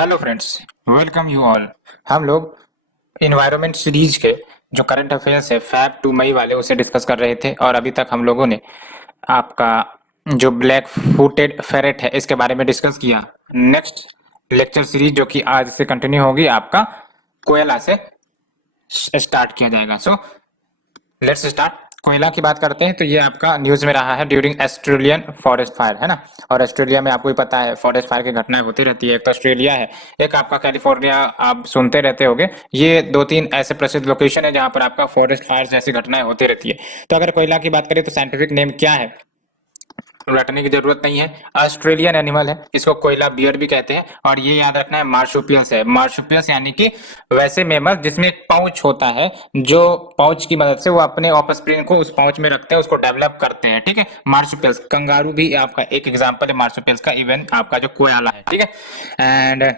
Hello friends, welcome you all. हम लोग environment series के जो करंट अफेयर्स है फैब टू मई वाले उसे डिस्कस कर रहे थे और अभी तक हम लोगों ने आपका जो ब्लैक फुटेड फेरेट है इसके बारे में डिस्कस किया। नेक्स्ट लेक्चर सीरीज जो कि आज से कंटिन्यू होगी आपका कोयला से स्टार्ट किया जाएगा। So let's start. कोयला की बात करते हैं तो ये आपका न्यूज में रहा है ड्यूरिंग ऑस्ट्रेलियन फॉरेस्ट फायर, है ना। और ऑस्ट्रेलिया में आपको ही पता है फॉरेस्ट फायर की घटनाएं होती रहती है। एक तो ऑस्ट्रेलिया है, एक आपका कैलिफोर्निया, आप सुनते रहते होगे। ये दो तीन ऐसे प्रसिद्ध लोकेशन है जहां पर आपका फॉरेस्ट फायर जैसी घटनाएं होती रहती है। तो अगर कोयला की बात करें तो साइंटिफिक नेम क्या है रटने की जरूरत नहीं है, ऑस्ट्रेलियन एनिमल है, इसको कोयला बियर भी कहते हैं। और ये याद रखना है मार्सुपियस है। मार्सुपियस यानी कि वैसे मेमल जिसमें एक पाउच होता है, जो पाउच की मदद से वो अपने ऑफस्प्रिंग को उस पाउच में रखते हैं, उसको डेवलप करते हैं। ठीक है, मार्सुपियस। कंगारू भी आपका एक एग्जांपल है मार्सुपियस का, इवन आपका जो कोयला है। ठीक है, एंड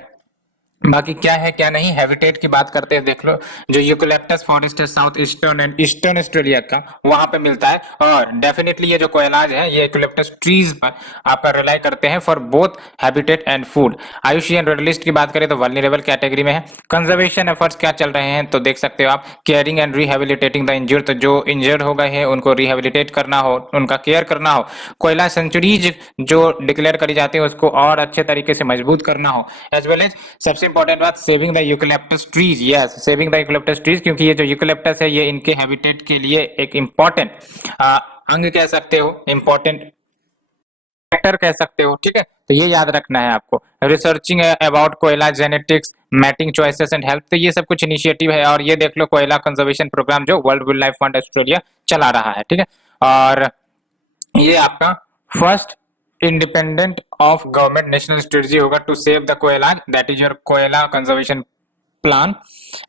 बाकी क्या है क्या नहीं, हैबिटेट की बात करते हैं। देख लो, जो यूकलिप्टस फॉरेस्ट है south eastern and eastern Australia का, वहां पे मिलता है। और डेफिनेटली ये जो कोयलाज है ये यूकलिप्टस ट्रीज पर आपका रिलाई करते हैं for both habitat and food. IUCN red list की बात करें तो वल्नरेबल कैटेगरी में है। कंजर्वेशन एफर्ट्स क्या चल रहे हैं तो देख सकते हो आप, केयरिंग एंड रिहेबिलिटेटिंग द इंजर्ड, तो जो इंजर्ड हो गए हैं उनको रिहेबिलिटेट करना हो, उनका केयर करना हो। कोयला सेंचुरीज जो डिक्लेयर करी जाती है उसको और अच्छे तरीके से मजबूत करना हो, एज वेल एज सबसे इंपॉर्टेंट बात saving the eucalyptus trees. Yes, saving the eucalyptus trees, क्योंकि ये जो यूकलिप्टस है ये इनके हैबिटेट के लिए एक इंपॉर्टेंट अंग कह सकते हो, इंपॉर्टेंट फैक्टर कह सकते हो। ठीक है, तो ये याद रखना है आपको। Researching about koala genetics, mating choices and health, तो ये सब कुछ इनिशिएटिव है। और ये देख लो कोयला कंजर्वेशन प्रोग्राम जो world wildlife fund Australia चला रहा है। ठीक है, और ये आपका first independent of government national strategy होगा टू सेव द कोयला, दैट इज योर कोयला कंजर्वेशन प्लान।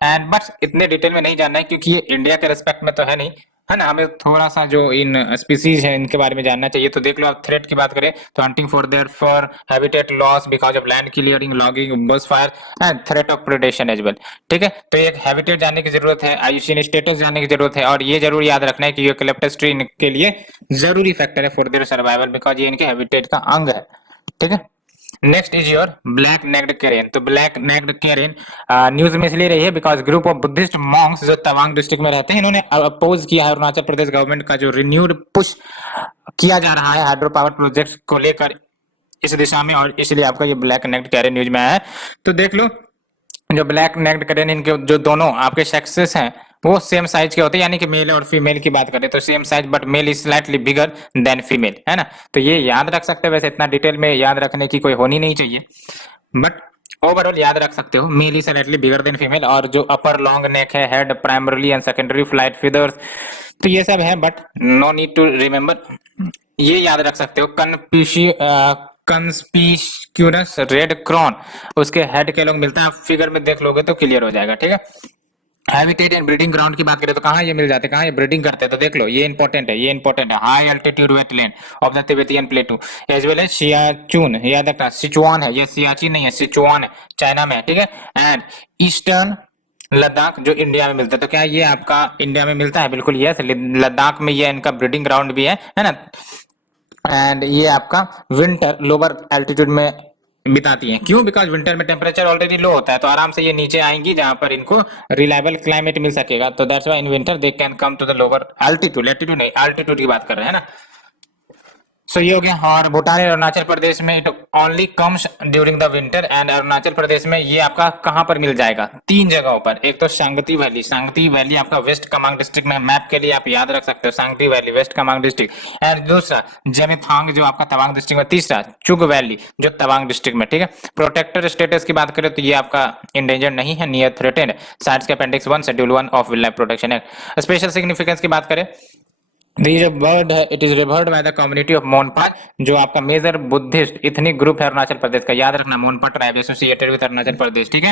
एंड बस इतने डिटेल में नहीं जानना है क्योंकि ये इंडिया के रेस्पेक्ट में तो है नहीं, है ना। हमें थोड़ा सा जो इन स्पीसीज है इनके बारे में जानना चाहिए। तो देख लो, आप थ्रेट की बात करें तो hunting for their fur, habitat loss because of land clearing, logging, bush fire and threat of predation as well. ठीक है, तो एक हैबिटेट जानने की जरूरत है, आयुषियन स्टेटस जानने की जरूरत है, और ये जरूर याद रखना है कि यूकलिप्टस ट्री के लिए जरूरी फैक्टर है फॉर देयर सर्वाइवल, बिकॉज ये इनके हैबिटेट का अंग है। ठीक है, next is your black necked crane. तो ब्लैक नेक्ड कैरेन न्यूज में इसलिए रही है because group of Buddhist monks जो तवांग डिस्ट्रिक्ट में रहते हैं, इन्होंने अपोज किया है अरुणाचल प्रदेश गवर्नमेंट का जो रिन्यूड पुश किया जा रहा है हाइड्रो पावर प्रोजेक्ट को लेकर इस दिशा में, और इसलिए आपका ये ब्लैक नेक्ड कैरेन न्यूज में आया है। तो देख लो, जो ब्लैक नेक्ड कैरेन, इनके जो दोनों आपके सेक्सेस हैं वो सेम साइज के होते हैं, यानी कि मेल और फीमेल की बात करें तो same size, but male is slightly bigger than female, है ना। तो ये याद रख सकते हो। वैसे इतना डिटेल में याद रखने की कोई होनी नहीं चाहिए, बट ओवरऑल याद रख सकते हो, male is slightly bigger than female. और जो अपर लॉन्ग नेक है, head primarily and secondary flight feathers, तो ये सब है, but no need to remember. ये याद रख सकते हो, कंस्पिक्यूरस रेड क्रॉन, उसके हेड के लोग मिलता है, आप फिगर में देख लोगे तो क्लियर हो जाएगा। ठीक है, हैबिटेट एंड ब्रीडिंग ग्राउंड की बात करें तो कहाँ ये मिल जाते हैं, कहाँ ये ब्रीडिंग करते हैं, तो देख लो ये इंपॉर्टेंट है, ये इंपॉर्टेंट है। High altitude wetland of the Tibetan plateau as well as Sichuan, याद रखना सिचुआन है, ये सियाचिन नहीं है, सिचुआन है, चाइना में है। ठीक है, एंड ईस्टर्न लद्दाख जो इंडिया में मिलता है। तो क्या ये आपका इंडिया में मिलता है? बिल्कुल यस, लद्दाख में ये इनका ब्रीडिंग ग्राउंड भी है ना। एंड ये आपका विंटर लोअर एल्टीट्यूड में बिताती हैं। क्यों? बिकॉज विंटर में टेम्परेचर ऑलरेडी लो होता है, तो आराम से ये नीचे आएंगी जहां पर इनको रिलायबल क्लाइमेट मिल सकेगा। तो that's why in winter they can come to the lower altitude, altitude नहीं, एल्टीट्यूड की बात कर रहे हैं ना। सो ये हो गया। और भूटान और अरुणाचल प्रदेश में it only comes during the winter. And Arunachal Pradesh में ये आपका कहां पर मिल जाएगा? तीन जगहों पर। एक तो सांगती वैली, सांगती वैली आपका वेस्ट कामेंग डिस्ट्रिक्ट में, मैप के लिए आप याद रख सकते हो, Sangti valley west Kameng district. And दूसरा जेमिथांग जो आपका तवांग डिस्ट्रिक्ट में। तीसरा चुग वैली जो तवांग डिस्ट्रिक्ट में। ठीक है, प्रोटेक्टर स्टेटस की बात करें तो ये आपका इंडेंजर नहीं है, नियर थ्रेटेंड, साइट्स के appendix 1 schedule 1 of wildlife protection act. Special significance की बात करें, ये बर्ड है, it is revered by the community of Monpa, जो आपका मेजर बुद्धिस्ट इथनिक ग्रुप है अरुणाचल प्रदेश का, याद रखना, Monpa tribe associated with Arunachal Pradesh. ठीक है,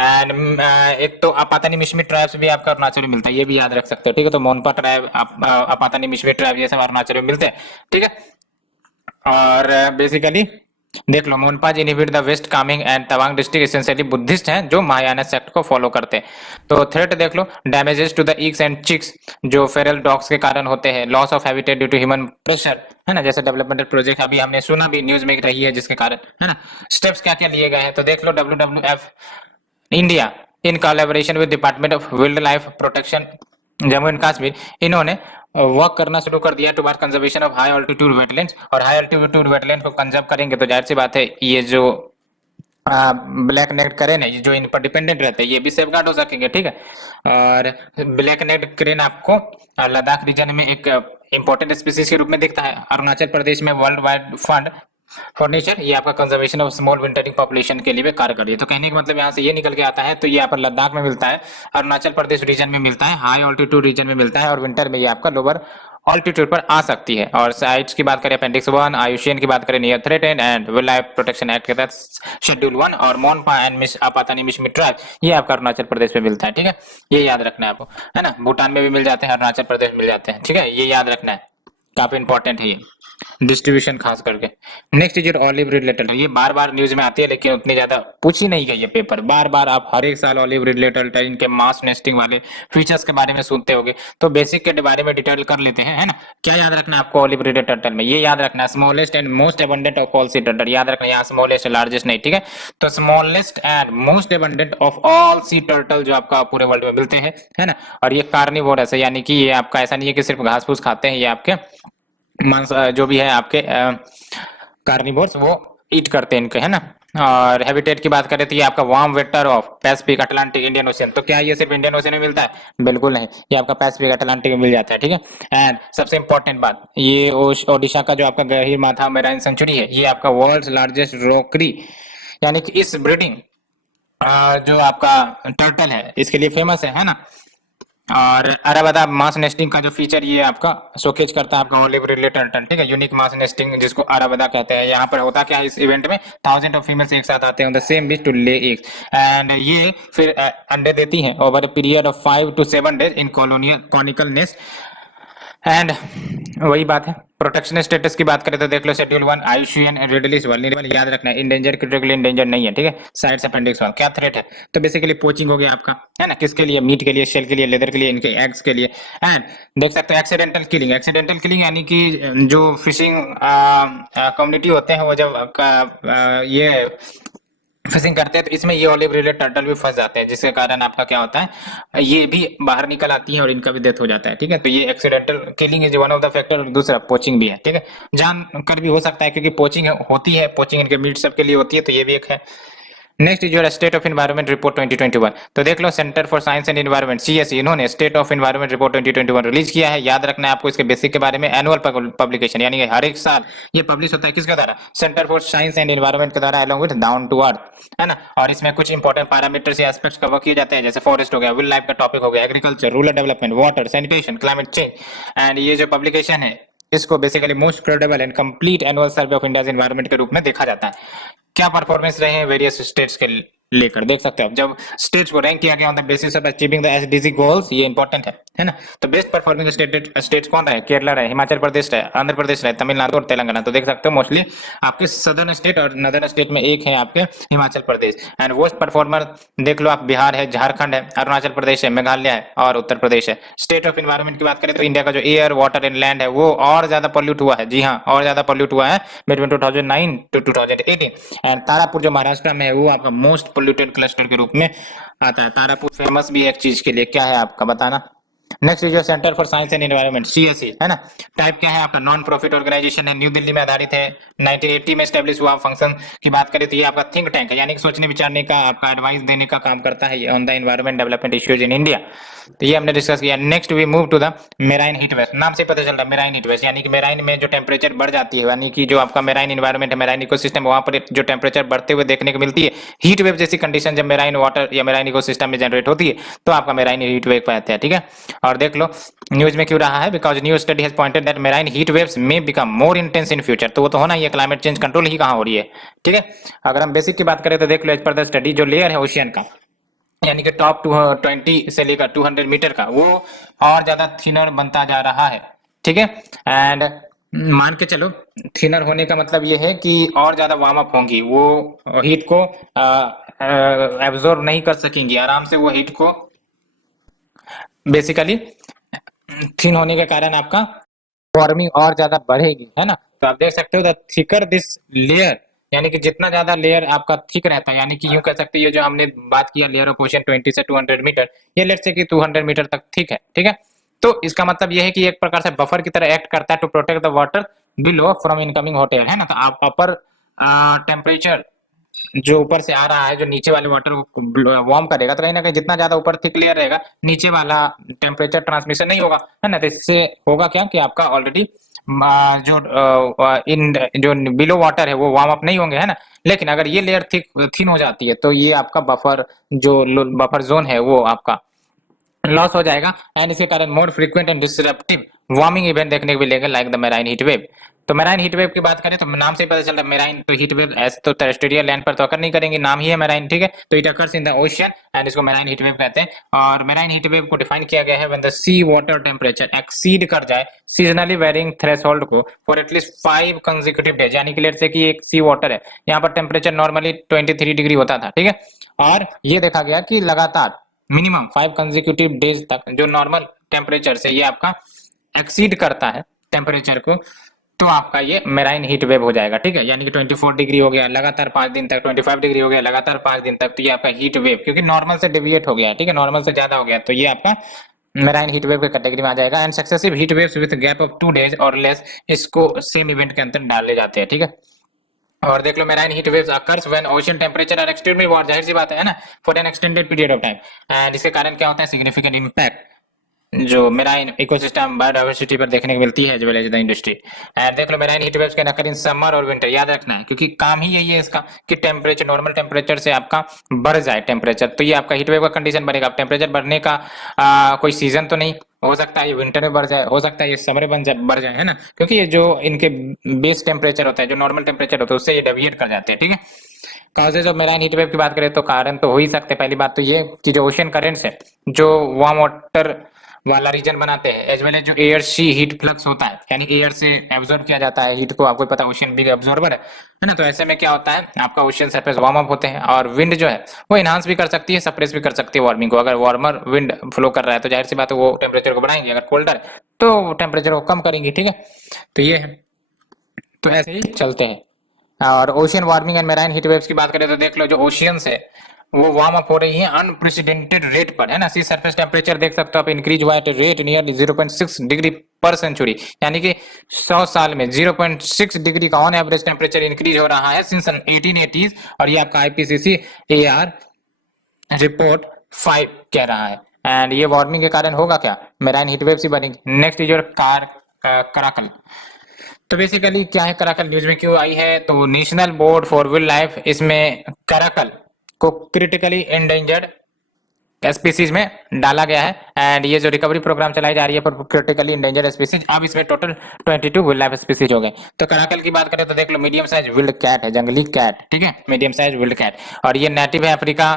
एंड एक तो अपातानी मिश्मी ट्राइब्स भी आपका अरुणाचल में मिलता है, ये भी याद रख सकते हो। ठीक है, तो मोनपा ट्राइब, अपातानी मिश्मी ट्राइब, ये सब अरुणाचल में मिलते हैं। ठीक है, और बेसिकली देख लो, Monpas inhabit the west Kameng and Tawang district essentially Buddhist हैं जो महायाना सेक्ट को फॉलो करते हैं। तो थ्रेट देख लो, damages to the eggs and chicks जो फेरल डॉग्स के कारण होते हैं, loss of habitat due to human pressure, है ना, जैसे डेवलपमेंटल प्रोजेक्ट अभी हमने सुना भी न्यूज में रही है जिसके कारण, है ना। स्टेप्स क्या क्या लिए गए हैं तो देख लो, WWF India in collaboration with department of wildlife protection Jammu and Kashmir, इन्होंने वर्क करना शुरू कर दिया toward conservation of high altitude wetlands. और हाई ऑल्टीट्यूड वेटलैंड को कंजर्व करेंगे तो जाहिर सी बात है ये जो ब्लैक नेक्ड करेन है, ये जो इन पर डिपेंडेंट रहते हैं, ये भी सेफगार्ड हो सकेंगे, ठीक है। और ब्लैक नेक्ड क्रेन आपको लद्दाख रीजन में एक इंपॉर्टेंट स्पीसीज के रूप में दिखता है। अरुणाचल प्रदेश में world wide fund for nature, ये आपका conservation of small wintering population के लिए भी कार्य कर रही है। तो कहने का मतलब यहाँ से ये निकल के आता है, तो ये यहाँ पर लद्दाख में मिलता है, अरुणाचल प्रदेश रीजन में मिलता है, हाई ऑल्टीट्यूड रीजन में मिलता है, और विंटर में ये आपका लोअर ऑल्टीट्यूड पर आ सकती है। और साइट्स की बात करें अपेंडिक्स 1, आयुषियन की बात करें near threatened and wild life protection act के तहत शेड्यूल 1, और Monpa and miss Apatani Mishmi tribe ये आपका अरुणाचल प्रदेश में मिलता है, ठीक है। ये याद रखना है आपको, है ना। भूटान में भी मिल जाते हैं, अरुणाचल प्रदेश मिल जाते हैं, ठीक है, ये याद रखना है, काफी इंपॉर्टेंट है ये डिस्ट्रीब्यूशन खास करके। Next is your olive related, ये बार बार न्यूज में आती है लेकिन उतनी ज्यादा पूछी नहीं गई है पेपर, बार बार आप हर एक साल ऑलिव रिलेटेड इनके मास नेस्टिंग वाले फीचर्स के बारे में सुनते होगे, तो बेसिक के बारे में डिटेल कर लेते हैं, है ना। क्या याद रखना है आपको ऑलिव रिलेटेड टर्टल में, ये याद रखना है smallest and most abundant of all sea turtle, याद रखना है, यहाँ स्मॉलेस्ट लार्जेस्ट नहीं, ठीक है। तो smallest and most abundant of all sea turtle जो आपका पूरे वर्ल्ड में मिलते हैं, है ना। और ये कार्निवोरस है, यानी कि ये आपका ऐसा नहीं है कि सिर्फ घास फूस खाते हैं, ये आपके मांस जो भी है आपके कार्निवोर्स वो ईट करते हैं इनके, है ना। और हैबिटेट की बात करें तो ये आपका warm waiter of Pacific Atlantic Indian ocean, तो क्या ये सिर्फ इंडियन ओशियन में मिलता है? बिल्कुल नहीं, ये आपका पैसिफिक अटलांटिक में मिल जाता है, ठीक है। एंड सबसे इंपॉर्टेंट बात, ये ओडिशा का जो आपका गहीर माथा मेराइन सेंचुरी है, ये आपका वर्ल्ड लार्जेस्ट रॉकरी, यानी कि इस ब्रीडिंग जो आपका टर्टल है इसके लिए फेमस है ना। और अरावदा मास नेस्टिंग का जो फीचर ये आपका शोकेज करता है आपका ऑलिव रिलेटेड टर्टल, ठीक है, यूनिक मास नेस्टिंग जिसको अरावदा कहते हैं। यहाँ पर होता क्या है इस इवेंट में, 1000 ऑफ फीमेल्स एक साथ आते हैं the same beach to lay eggs, and ये फिर अंडे देती हैं over a period of 5 to 7 days in colonial conical nest. And वही बात है, प्रोटेक्शन स्टेटस की बात करें तो देख लो शेड्यूल 1 आयुषियन रेड लिस्ट वल्नरेबल, याद रखना है, इंडेंजर क्रिटिकली इंडेंजर नहीं है, ठीक है। साइड्स अपेंडिक्स 1 क्या थ्रेट है, तो बेसिकली पोचिंग हो गया आपका, है ना, किसके लिए, मीट के लिए, शेल के लिए, लेदर के लिए, इनके एग्स के लिए। एंड देख सकते हो एक्सीडेंटल किलिंग, एक्सीडेंटल किलिंग यानी कि जो फिशिंग कम्युनिटी होते हैं वो जब ये फिशिंग करते हैं तो इसमें ये ऑलिव रिलेटेड टर्टल भी फंस जाते हैं, जिसके कारण आपका क्या होता है, ये भी बाहर निकल आती है और इनका भी डेथ हो जाता है, ठीक है। तो ये accidental killing is one of the factor, दूसरा पोचिंग भी है, ठीक है, जान कर भी हो सकता है क्योंकि पोचिंग होती है, पोचिंग इनके मीट सब के लिए होती है, तो ये भी एक है। Next is your state of environment report 2021, तो देख लो centre for science and environment CSE इन्होंने state of environment report 2021 release किया है। याद रखना है आपको इसके बेसिक के बारे में, एनुअल पब्लिकेशन, यानी कि हर एक साल ये पब्लिश होता है किसके द्वारा, centre for science and environment के द्वारा, along with down to earth, है ना। और इसमें कुछ इंपॉर्टेंट पैरामीटर्स या एस्पेक्ट्स कवर किए जाते हैं, जैसे फॉरेस्ट हो गया, वाइल्ड लाइफ का टॉपिक हो गया, agriculture, rural development, water, sanitation, climate change. And ये जो पब्लिकेशन है इसको basically most credible and complete annual survey of India's environment के रूप में देखा जाता है। क्या परफॉर्मेंस रहे हैं वेरियस स्टेट्स के लेकर, देख सकते हो आप, जब स्टेट्स को रैंक किया गया on the basis of achieving the SDG goals, ये इंपॉर्टेंट है ना। तो बेस्ट परफॉर्मिंग स्टेट्स कौन रहे, केरला रहे, हिमाचल प्रदेश रहे, आंध्र प्रदेश रहे, तमिलनाडु और तेलंगाना। तो देख सकते हो मोस्टली आपके सदर्न स्टेट और नदर्न स्टेट में एक है आपके Himachal Pradesh. And worst performer देख लो आप, बिहार है, झारखंड है, अरुणाचल प्रदेश है, मेघालय है और उत्तर प्रदेश है। स्टेट ऑफ एनवायरनमेंट की बात करें तो इंडिया का जो एयर, वाटर एंड लैंड है वो और ज्यादा पॉल्यूट हुआ है, जी हाँ, और ज्यादा पॉल्यूट हुआ है बिटवीन 2009 to 2018। एंड तारापुर जो महाराष्ट्र में है वो आपका मोस्ट पोल्यूटेड क्लस्टर के रूप में आता है। तारापुर फेमस भी एक चीज के लिए, क्या है आपका बताना। Next is your centre for science and environment CSE, है ना। टाइप क्या है आपका, नॉन प्रॉफिट ऑर्गेनाइजेशन है, न्यू दिल्ली में आधारित है, 1980 में स्टैब्लिश हुआ। फंक्शन की बात करें तो ये आपका थिंक टैंक है, यानी कि सोचने विचारने का, आपका एडवाइस देने का काम करता है on the environment development issues in India. तो ये हमने डिस्कस किया। Next we move to the marine heat wave, नाम से पता चल रहा है मेराइन हीट वेव, यानी कि मेराइन में जो टेम्परेचर बढ़ जाती है, यानी कि जो आपका मेराइन एनवायरनमेंट है, मेराइन इकोसिस्टम, वहां पर जो टेम्परेचर बढ़ते हुए देखने को मिलती है, हीट वेव जैसी कंडीशन जब मेराइन वाटर या मेराइन इकोसिस्टम में जनरेट होती है तो आपका मेराइन हीट वेव कहते हैं, ठीक है। और देख लो न्यूज में क्यों रहा है, because new study has pointed that marine heat waves may become more intense in future, तो वो तो होना ही है, क्लाइमेट चेंज कंट्रोल ही कहां हो रही है, ठीक है। अगर हम बेसिक की बात करें तो देख लो एज पर द स्टडी जो लेयर है ओशियन का, यानी कि टॉप 20 से लेकर 200 मीटर का, वो और ज्यादा थिनर बनता जा रहा है, ठीक है। एंड मान के चलो, थिनर होने का मतलब ये है कि और ज्यादा वार्म अप होंगी, वो हीट को एब्जॉर्ब नहीं कर सकेंगी, आराम से वो हीट को बेसिकली थिन होने के कारण आपका वार्मिंग और ज्यादा बढ़ेगी, है ना। तो आप देख सकते हो द थिकर दिस लेयर, यानी कि जितना ज्यादा लेयर आपका थिक रहता है, यानी कि यूं कह सकते हैं ये जो हमने बात किया लेयर ऑफ ओशन 20 से 200 मीटर, ये लेट्स से कि 200 मीटर तक थिक है, ठीक है। तो इसका मतलब ये है कि एक प्रकार से बफर की तरह एक्ट करता है to protect the water below from incoming hot air, है ना। तो आप अपर टेम्परेचर जो ऊपर से आ रहा है जो नीचे वाले वाटर को वार्म करेगा, तो कहीं ना कहीं जितना ज्यादा ऊपर थिक लेयर रहेगा नीचे वाला टेम्परेचर ट्रांसमिशन नहीं होगा, है ना। तो इससे होगा क्या कि आपका ऑलरेडी जो इन जो बिलो वाटर है वो वार्म अप नहीं होंगे, है ना। लेकिन अगर ये लेयर थिक थिन हो जाती है तो ये आपका बफर जो बफर जोन है वो आपका लॉस हो जाएगा, एंड इसके कारण मोर frequent and disruptive warming event देखने को मिलेगा like the marine heat wave. तो मेराइन हीट वेव की बात करें तो नाम से ही पता चल रहा है मेराइन तो हीट वेव ऐसे तो टेरेस्ट्रियल लैंड पर तो अकर नहीं करेंगे, नाम ही है मेराइन, ठीक है। तो it occurs in the ocean and इसको मेराइन हीट वेव कहते हैं। और मेराइन हीट वेव को डिफाइन किया गया है when the sea water temperature exceed कर जाए सीजनली वेरिंग थ्रेशोल्ड को फॉर एटलीस्ट 5 कंसेक्यूटिव डेज, यानी कि लेट्स से कि एक सी वाटर है, यहाँ पर टेम्परेचर नॉर्मली 23 डिग्री होता था, ठीक है। और ये देखा गया कि लगातार मिनिमम 5 कंसेक्यूटिव डेज तक जो नॉर्मल टेम्परेचर से ये आपका एक्सीड करता है टेम्परेचर को, तो आपका ये मेराइन हीट वेव हो जाएगा, ठीक है। यानी कि 24 डिग्री हो गया लगातार 5 दिन तक, 25 डिग्री हो गया लगातार 5 दिन तक, तो ये आपका हीट वेव क्योंकि नॉर्मल से डेविएट हो गया, ठीक है, नॉर्मल से ज्यादा हो गया, तो ये आपका मेराइन हीट वेव के कैटेगरी में आ जाएगा। And successive heat waves with gap of 2 days और लेस इसको सेम इवेंट के अंदर डाले जाते हैं, ठीक है। और देख लो marine heat waves occurs when ocean temperature are extremely warm, जाहिर सी बात है ना, for an extended period of time. And इसके कारण क्या होता है सिग्निफिकेंट इंपैक्ट जो मेराइन इकोसिस्टम बायोडायवर्सिटी पर देखने को मिलती है as well as the industry. And देख लो marine heat waves can occur in summer और विंटर, याद रखना है क्योंकि काम ही यही है इसका कि टेम्परेचर नॉर्मल टेम्परेचर से आपका बढ़ जाए टेम्परेचर, तो ये आपका हीट वेव का कंडीशन बनेगा। अब टेम्परेचर बढ़ने का कोई सीजन तो नहीं, हो सकता है ये विंटर में बढ़ जाए, हो सकता है ये समर में बढ़ जाए, है ना, क्योंकि ये जो इनके बेस टेम्परेचर होता है जो नॉर्मल टेम्परेचर होता है उससे ये डेविएट कर जाते हैं, ठीक है। Causes of marine heat wave की बात करें तो कारण तो हो ही सकते हैं। पहली बात तो ये कि जो ओशन करेंट्स है जो वार्म वाटर वाला रीजन बनाते हैं, एज वेल एज जो एयर सी हीट फ्लक्स होता है, यानी एयर से एब्जॉर्ब किया जाता है हीट को, आपको पता है ओशन बिग एब्जॉर्बर है ना। तो ऐसे में क्या होता है आपका ओशन सरफेस वार्म अप होते हैं, और विंड जो है वो इनहांस भी कर सकती है सप्रेस भी कर सकती है वार्मिंग को। अगर वार्मर विंड फ्लो कर रहा है तो जाहिर सी बात है वो टेम्परेचर को बढ़ाएंगे, अगर कोल्डर है तो टेम्परेचर को कम करेंगे, ठीक है। तो ये है, तो ऐसे ही चलते हैं। और ocean warming and marine heat waves की बात करें तो देख लो जो ओशियंस है वो वार्म अप हो रही है अनप्रेसिडेंटेड रेट पर, है ना। सी सरफेस टेम्परेचर देख सकते हो आप इंक्रीज हुआ है रेट नियरली 0.6 डिग्री पर सेंचुरी, यानी कि 100 साल में 0.6 डिग्री का ऑन एवरेज टेम्परेचर इंक्रीज हो रहा है सिंस 1880s। और ये आपका आईपीसीसी एआर रिपोर्ट 5 कह रहा है। एंड ये वार्मिंग के कारण होगा क्या, मेराइन हीट वेव्स ही बनेगी। Next is your caracal. तो बेसिकली क्या है कराकल, न्यूज में क्यों आई है, तो national board for wildlife इसमें कराकल को क्रिटिकली एंडेंजर्ड स्पीसीज में डाला गया है। एंड ये जो रिकवरी प्रोग्राम चलाई जा रही है फॉर क्रिटिकली एंडेंजर्ड स्पीसीज, अब इसमें टोटल 22 वाइल्ड लाइफ स्पीसीज हो गए। तो कराकल की बात करें तो देख लो मीडियम साइज विल्ड कैट है, जंगली कैट, ठीक है, मीडियम साइज विल्ड कैट, और ये नेटिव है Africa,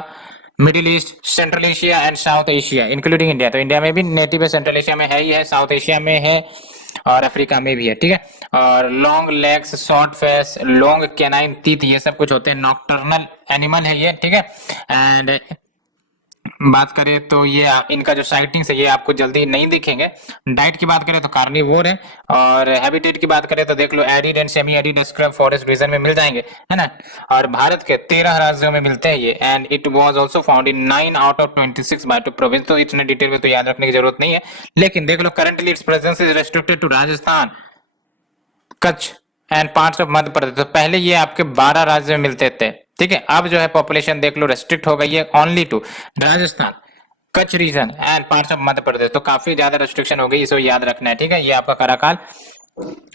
middle east, central Asia and south Asia including India. तो इंडिया में भी नेटिव है, सेंट्रल एशिया में है ही है, साउथ एशिया में है और अफ्रीका में भी है, ठीक है। और long legs, short face, long canine teeth, ये सब कुछ होते हैं, नॉक्टर्नल एनिमल है ये, ठीक है। एंड बात करें तो ये इनका जो साइटिंग्स है ये आपको जल्दी नहीं दिखेंगे। डाइट की बात करें तो कार्निवोर है, और हैबिटेट की बात करें तो देख लो arid and semi arid scrub forest region में मिल जाएंगे, है ना। और भारत के 13 राज्यों में मिलते हैं ये, and it was also found in 9 out of 26 biotic province. तो इतने डिटेल में तो याद रखने की जरूरत नहीं है, लेकिन देख लो currently its presence is restricted to Rajasthan, Kutch and parts of Madhya Pradesh. तो पहले ये आपके 12 राज्य में मिलते थे, ठीक है। अब जो है पॉपुलेशन देख लो रेस्ट्रिक्ट हो गई है only to Rajasthan, Kutch region and parts of Madhya Pradesh. तो काफी ज्यादा रेस्ट्रिक्शन हो गई, इसको याद रखना है, ठीक है। ये आपका कराकाल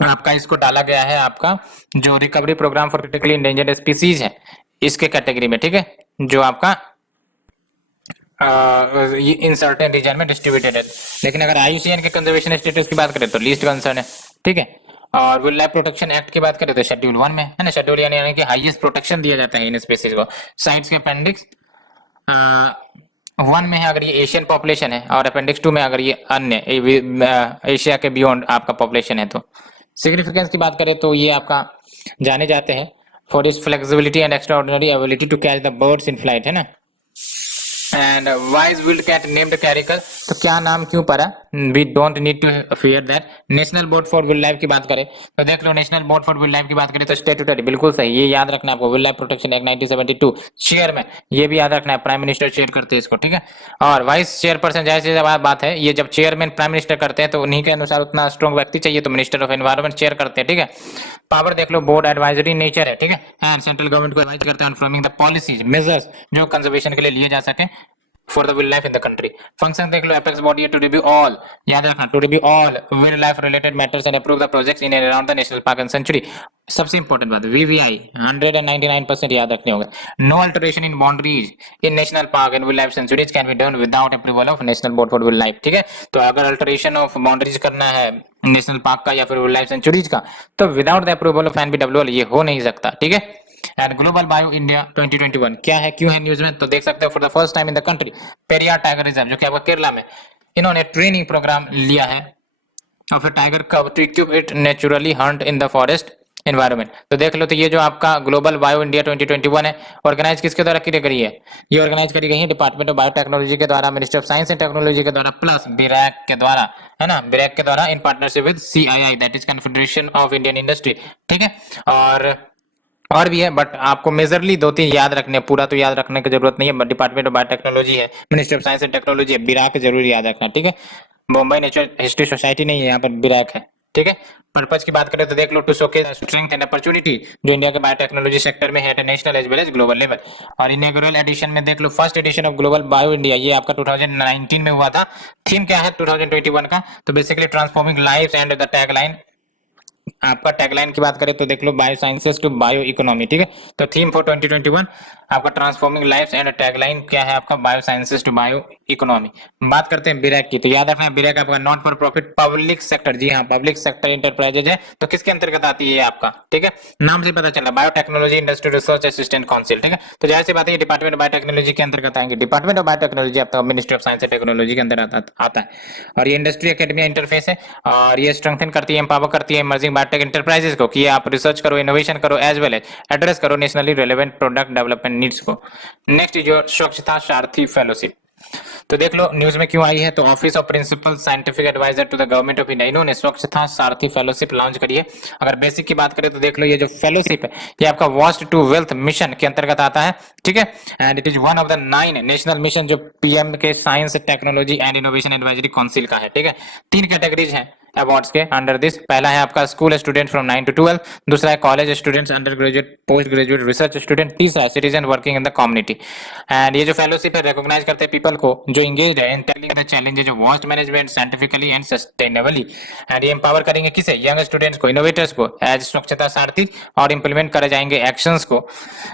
आपका इसको डाला गया है आपका जो recovery programme for critically endangered species है इसके कैटेगरी में, ठीक है, जो आपका इन सर्टेन रीजन में डिस्ट्रीब्यूटेड है। लेकिन अगर आईयूसीएन के कंजर्वेशन स्टेटस की बात करें तो लीस्ट कंसर्न है, ठीक है। और वाइल्ड लाइफ प्रोटेक्शन एक्ट की बात करें तो शेड्यूल 1 में है ना, शेड्यूल यानी कि हाईएस्ट प्रोटेक्शन दिया जाता है इन स्पीसीज को। साइट्स के अपेंडिक्स 1 में है अगर ये एशियन पॉपुलेशन है, और अपेंडिक्स 2 में अगर ये अन्य एशिया के बियॉन्ड आपका पॉपुलेशन है। तो सिग्निफिकेंस की बात करें तो ये आपका जाने जाते हैं for is flexibility and extraordinary ability to catch the birds in flight, है ना। And why is wild cat named caracal, तो क्या नाम क्यों पड़ा, we don't need to fear that. National board for wildlife की बात करें तो देख लो, national board for wildlife की बात करें तो स्टेट्यूटरी, बिल्कुल सही, ये याद रखना आपको, wild life protection act 1972, chairman, ये भी याद रखना है, प्राइम मिनिस्टर चेयर करते हैं इसको, ठीक है। और वाइस चेयरपर्सन, जैसे जब बात है, ये जब चेयरमैन प्राइम मिनिस्टर करते हैं तो उन्हीं के अनुसार उतना स्ट्रॉन्ग व्यक्ति चाहिए, तो मिनिस्टर ऑफ एनवायरमेंट चेयर करते हैं, ठीक है। पावर देख लो, बोर्ड एडवाइजरी नेचर है, ठीक है, एंड सेंट्रल गवर्नमेंट को एडवाइज करते हैं फ्रॉमिंग द पॉलिसीज मेजर्स जो कंजर्वेशन के लिए लिए जा सके for the wildlife in the country. Function देख लो, apex body है to review all, याद रखना, to review all wildlife related matters and approve the projects in and around the national park and sanctuary. सबसे इंपॉर्टेंट बात, VVI 199% याद रखने होंगे। No alteration in boundaries in national park and wildlife sanctuaries can be done without approval of National Board for Wildlife, ठीक है। तो अगर alteration of boundaries करना है नेशनल पार्क का या फिर वाइल्ड लाइफ सेंचुरीज का, तो without the approval of NBWL ये हो नहीं सकता, ठीक है। एंड ग्लोबल बायो इंडिया 2021 क्या है, क्यों है न्यूज में, तो देख सकते हो for the first time in the country Periyar tiger reserve, जो कि आपका केरला में, इन्होंने ट्रेनिंग प्रोग्राम लिया है और फिर टाइगर का to equip it naturally hunt in the forest environment. तो देख लो, तो ये जो आपका ग्लोबल बायो इंडिया 2021 है, ऑर्गेनाइज किसके द्वारा की गई है, ये ऑर्गेनाइज करी गई है डिपार्टमेंट ऑफ बायोटेक्नोलॉजी के द्वारा, ministry of science and technology के द्वारा, प्लस बिरैक के द्वारा, है ना, बिरैक के द्वारा in partnership with CII, that is confederation of Indian industry, ठीक है। और भी है, बट आपको मेजरली दो तीन याद रखने, पूरा तो याद रखने की जरूरत नहीं है, डिपार्टमेंट ऑफ बायोटेक्नोलॉजी है, ministry of science and technology है, बिराक जरूर याद रखना, ठीक है। बॉम्बे नेचुरल हिस्ट्री सोसाइटी नहीं है, यहाँ पर बिराक है, ठीक है। पर्पज की बात करें तो देख लो, to showcase strength and opportunity जो इंडिया के बायोटेक्नोलॉजी सेक्टर में है at national as well as global level. और इनॉग्रल एडिशन में देख लो, first edition of global bio India, ये आपका 2019 में हुआ था। थीम क्या है 2021 का, तो basically transforming life and the tagline, आपका टैगलाइन की बात करें तो देख लो, bio sciences to bio economy, ठीक है। तो थीम फॉर 2021 आपका ट्रांसफॉर्मिंग लाइफ एंड टैगलाइन क्या है आपका, bio sciences to bio economy. बात करते हैं बिरैक की, तो याद रखना है बिरैक आपका not for profit public sector, जी हाँ, पब्लिक सेक्टर इंटरप्राइजेज है, तो किसके अंतर्गत आती है आपका, ठीक है, नाम से पता चला, biotechnology industry research assistant council, ठीक है। तो जाहिर सी बात है डिपार्टमेंट ऑफ बायोटेक्नोलॉजी के अंतर्गत आएंगे, डिपार्टमेंट ऑफ बायोटेक्नोलॉजी आपका ministry of science and technology के अंदर आता है। और ये इंडस्ट्री एकेडमी इंटरफेस है, और ये स्ट्रेंथन करती है, एम्पावर करती है इमर्जिंग बायोटेक इंटरप्राइजेस को, कि आप रिसर्च करो, इनोवेशन करो, एज वेल एज एड्रेस करो nationally relevant product development needs को। नेक्स्ट इज योर स्वच्छता सारथी फेलोशिप, तो देख लो न्यूज में क्यों आई है, तो office of principal scientific adviser to the government of India, इन्होंने स्वच्छता सारथी फेलोशिप लॉन्च करी है। अगर बेसिक की बात करें तो देख लो, ये जो फेलोशिप है ये आपका वास्ट टू वेल्थ मिशन के अंतर्गत आता है, ठीक है। And it is one of the 9 national mission जो पीएम के science technology and innovation advisory council का है, ठीक है। 3 कैटेगरीज हैं अवार्ड्स के अंडर दिस, पहला है आपका स्कूल स्टूडेंट फ्रॉम 9 to 12, दूसरा है college students, under graduate, post graduate, research student, तीसरा है citizen working in the community. And ये जो फेलोशिप है रिकॉग्नाइज करते हैं पीपल को जो इंगेज्ड है in tackling the challenges of waste management scientifically and sustainably. And ये एम्पावर करेंगे किसे, यंग स्टूडेंट्स को, इनोवेटर्स को एज स्वच्छता सारथी, और इंप्लीमेंट करे जाएंगे एक्शंस को